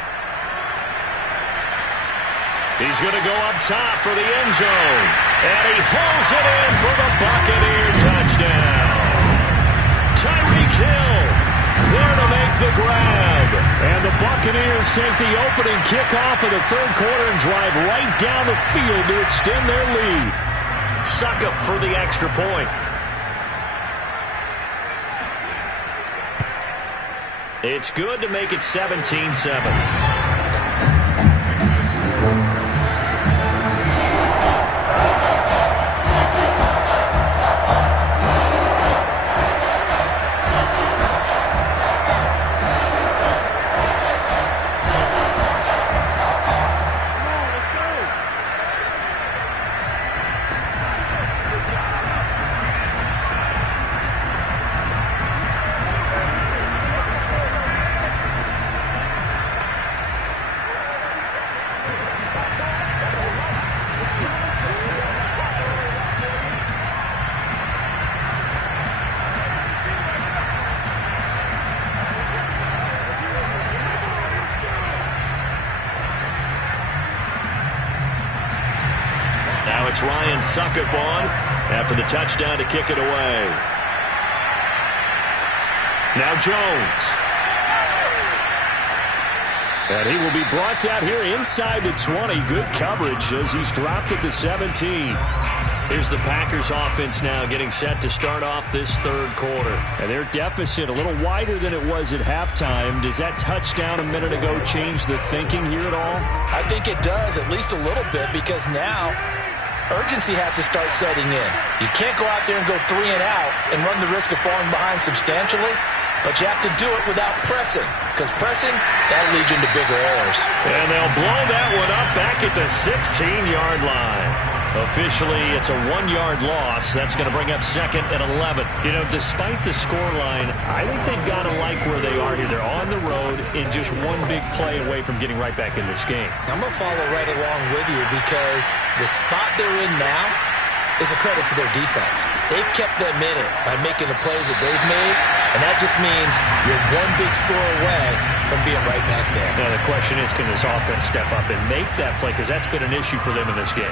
He's going to go up top for the end zone. And he hauls it in for the Buccaneer touchdown. Tyreek Hill there to make the grab. And the Buccaneers take the opening kickoff of the third quarter and drive right down the field to extend their lead. Succop for the extra point. It's good to make it 17-7. It's Ryan Succop on after the touchdown to kick it away. Now Jones. And he will be brought down here inside the 20. Good coverage as he's dropped at the 17. Here's the Packers offense now getting set to start off this third quarter. And their deficit a little wider than it was at halftime. Does that touchdown a minute ago change the thinking here at all? I think it does, at least a little bit, because now urgency has to start setting in. You can't go out there and go 3 and out and run the risk of falling behind substantially, but you have to do it without pressing, because pressing, that'll lead you into bigger errors. And they'll blow that one up back at the 16-yard line. Officially, it's a 1-yard loss. That's going to bring up 2nd and 11. You know, despite the scoreline, I think they've got to like where they are here. They're on the road in just one big play away from getting right back in this game. I'm going to follow right along with you because the spot they're in now is a credit to their defense. They've kept them in it by making the plays that they've made, and that just means you're one big score away from being right back there. Now, the question is, can this offense step up and make that play? Because that's been an issue for them in this game.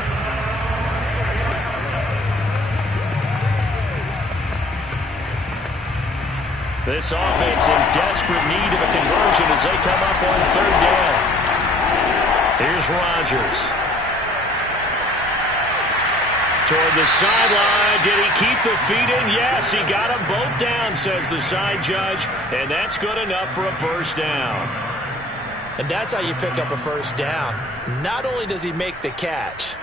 This offense in desperate need of a conversion as they come up on 3rd down. Here's Rodgers. Toward the sideline. Did he keep the feet in? Yes, he got them both down, says the side judge. And that's good enough for a 1st down. And that's how you pick up a 1st down. Not only does he make the catch,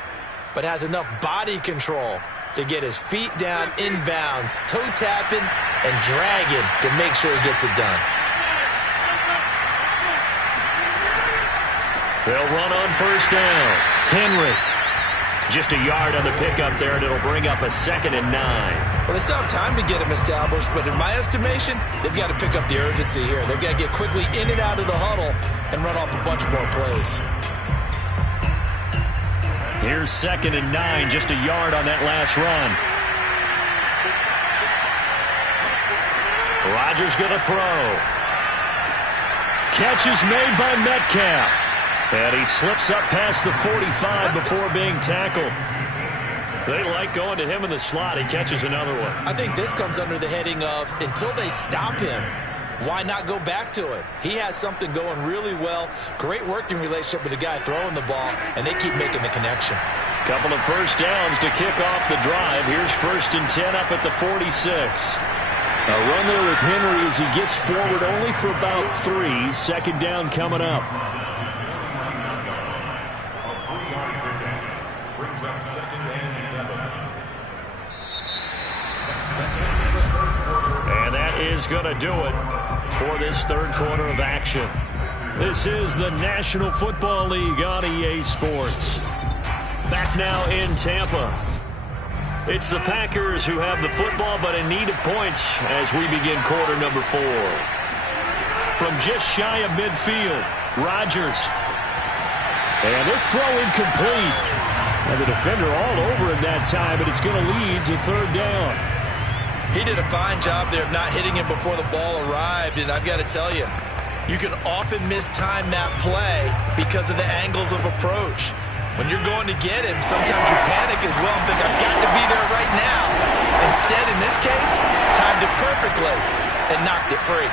but has enough body control to get his feet down inbounds, toe tapping and dragging to make sure he gets it done. They'll run on 1st down. Henry. Just a yard on the pickup there, and it'll bring up a 2nd and 9. Well, they still have time to get him established, but in my estimation, they've got to pick up the urgency here. They've got to get quickly in and out of the huddle and run off a bunch more plays. Here's 2nd and 9, just a yard on that last run. Rodgers going to throw. Catch is made by Metcalf. And he slips up past the 45 before being tackled. They like going to him in the slot. He catches another one. I think this comes under the heading of until they stop him, why not go back to it? He has something going really well. Great working relationship with the guy throwing the ball, and they keep making the connection. Couple of 1st downs to kick off the drive. Here's 1st and 10 up at the 46. A run there with Henry as he gets forward only for about 3. 2nd down coming up. And that is going to do it for this 3rd quarter of action. This is the National Football League on EA Sports. Back now in Tampa. It's the Packers who have the football but in need of points as we begin quarter number 4. From just shy of midfield, Rodgers. And this throw incomplete. And the defender all over him that time, but it's going to lead to 3rd down. He did a fine job there of not hitting him before the ball arrived, and I've got to tell you, you can often mistime that play because of the angles of approach. When you're going to get him, sometimes you panic as well and think, I've got to be there right now. Instead, in this case, timed it perfectly and knocked it free.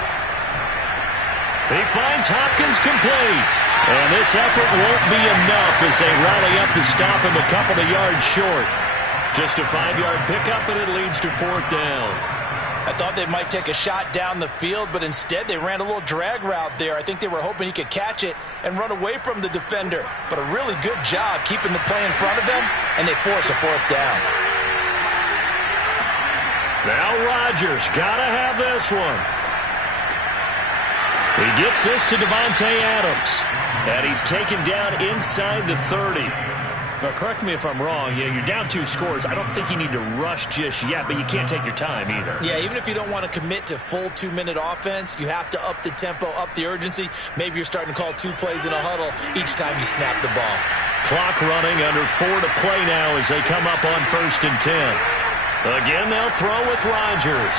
He finds Hopkins complete. And this effort won't be enough as they rally up to stop him a couple of yards short. Just a 5-yard pickup, and it leads to 4th down. I thought they might take a shot down the field, but instead they ran a little drag route there. I think they were hoping he could catch it and run away from the defender. But a really good job keeping the play in front of them, and they force a 4th down. Now Rodgers got to have this one. He gets this to Devontae Adams. And he's taken down inside the 30. Now, correct me if I'm wrong. Yeah, you're down 2 scores. I don't think you need to rush just yet, but you can't take your time either. Yeah, even if you don't want to commit to full 2-minute offense, you have to up the tempo, up the urgency. Maybe you're starting to call 2 plays in a huddle each time you snap the ball. Clock running, under 4 to play now as they come up on 1st and 10. Again, they'll throw with Rodgers.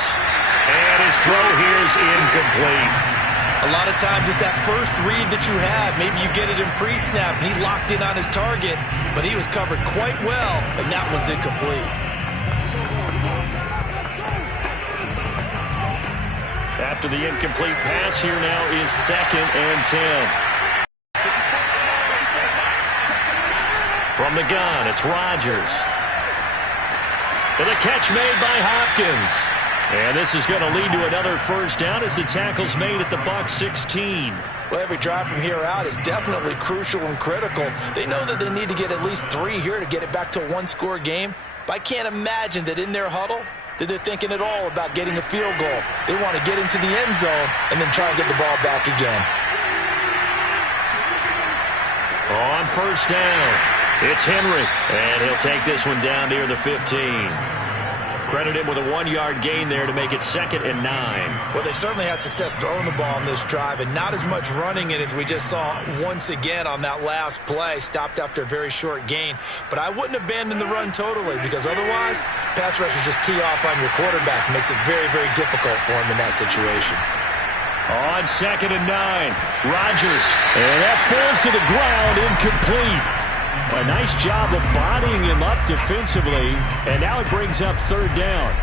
And his throw here is incomplete. A lot of times it's that first read that you have. Maybe you get it in pre-snap, and he locked in on his target, but he was covered quite well, and that one's incomplete. After the incomplete pass, here now is 2nd and 10. From the gun, it's Rodgers. And a catch made by Hopkins. And this is going to lead to another 1st down as the tackle's made at the Bucs 16. Well, every drive from here out is definitely crucial and critical. They know that they need to get at least 3 here to get it back to a 1-score game. But I can't imagine that in their huddle that they're thinking at all about getting a field goal. They want to get into the end zone and then try and get the ball back again. On 1st down, It's Henry, and he'll take this one down near the 15. Credit him with a 1-yard gain there to make it 2nd and 9. Well, they certainly had success throwing the ball on this drive and not as much running it as we just saw once again on that last play. Stopped after a very short gain. But I wouldn't abandon the run totally because otherwise, pass rushers just tee off on your quarterback. Makes it very, very difficult for him in that situation. On 2nd and 9, Rodgers. And that falls to the ground, incomplete. A nice job of bodying him up defensively, and now it brings up 3rd down.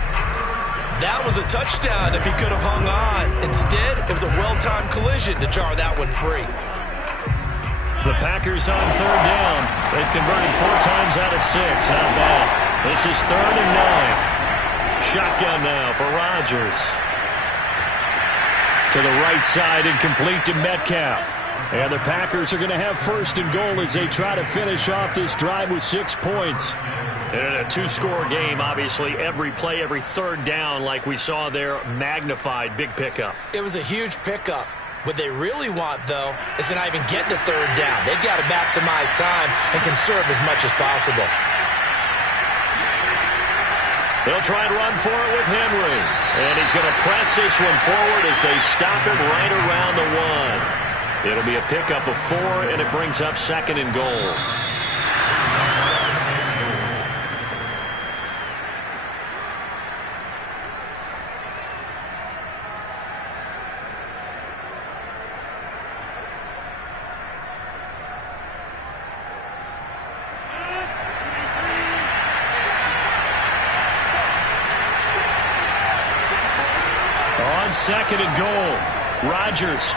That was a touchdown if he could have hung on. Instead, it was a well-timed collision to jar that one free. The Packers on 3rd down. They've converted 4 times out of 6. Not bad. This is 3rd and 9. Shotgun now for Rodgers. To the right side, incomplete to Metcalf. And the Packers are going to have 1st and goal as they try to finish off this drive with 6 points. And in a 2-score game, obviously, every play, every 3rd down, like we saw there, magnified. Big pickup. It was a huge pickup. What they really want, though, is to not even get to 3rd down. They've got to maximize time and conserve as much as possible. They'll try and run for it with Henry. And he's going to press this one forward as they stop it right around the 1. It'll be a pickup of 4, and it brings up 2nd and goal. On 2nd and goal, Rodgers.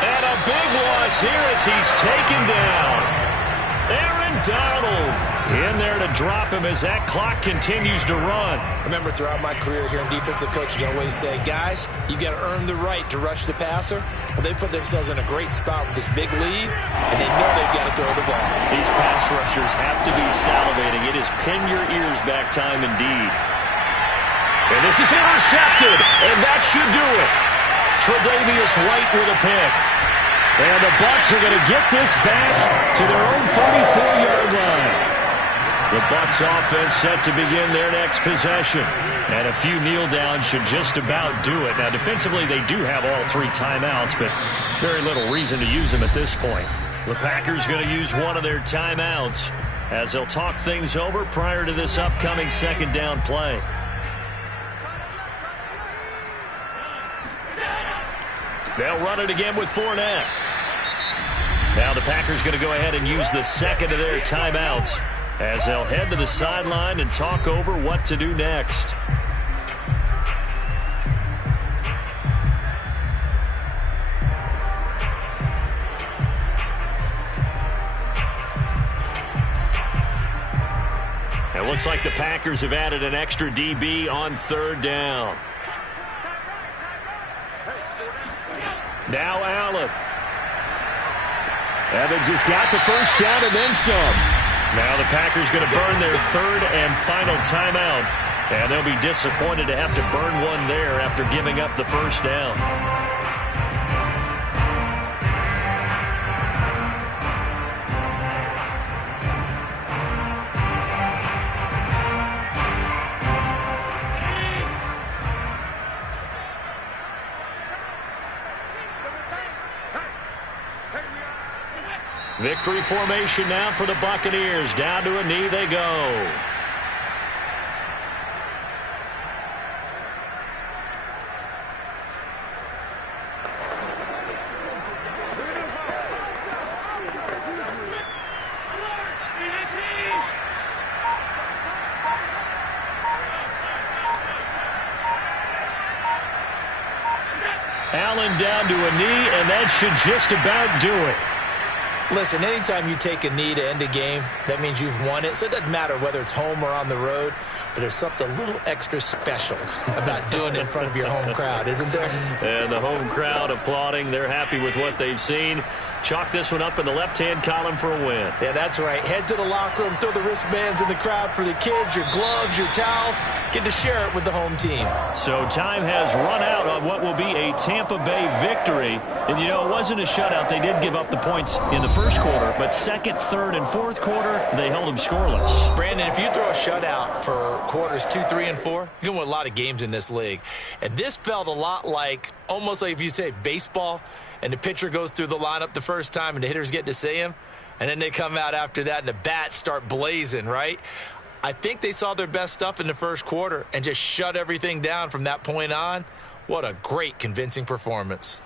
And a big loss here as he's taken down. Aaron Donald in there to drop him as that clock continues to run. Remember, throughout my career here in defensive coaching, I always say, guys, you got to earn the right to rush the passer. Well, they put themselves in a great spot with this big lead, and they know they've got to throw the ball. These pass rushers have to be salivating. It is pin your ears back time indeed. And this is intercepted, and that should do it. Tre'Davious White with a pick. And the Bucs are going to get this back to their own 44-yard line. The Bucs offense set to begin their next possession. And a few kneel downs should just about do it. Now, defensively, they do have all 3 timeouts, but very little reason to use them at this point. The Packers going to use one of their timeouts as they'll talk things over prior to this upcoming 2nd down play. They'll run it again with Fournette. Now the Packers going to go ahead and use the 2nd of their timeouts as they'll head to the sideline and talk over what to do next. It looks like the Packers have added an extra DB on 3rd down. Now Allen. Evans has got the 1st down and then some. Now the Packers going to burn their 3rd and final timeout. And they'll be disappointed to have to burn one there after giving up the 1st down. Victory formation now for the Buccaneers. Down to a knee they go. Allen down to a knee, and that should just about do it. Listen, anytime you take a knee to end a game, that means you've won it. So it doesn't matter whether it's home or on the road, but there's something a little extra special about doing it in front of your home crowd, isn't there? And the home crowd applauding. They're happy with what they've seen. Chalk this one up in the left-hand column for a win. Yeah, that's right. Head to the locker room, throw the wristbands in the crowd for the kids, your gloves, your towels. Get to share it with the home team. So time has run out on what will be a Tampa Bay victory. And, you know, it wasn't a shutout. They did give up the points in the first quarter, but second, third, and fourth quarter, they held them scoreless. Brandon, if you throw a shutout for quarters 2, 3, and 4, you're going to win a lot of games in this league. And this felt a lot like, almost like if you say baseball, and the pitcher goes through the lineup the first time and the hitters get to see him, and then they come out after that and the bats start blazing, right? I think they saw their best stuff in the first quarter and just shut everything down from that point on. What a great, convincing performance.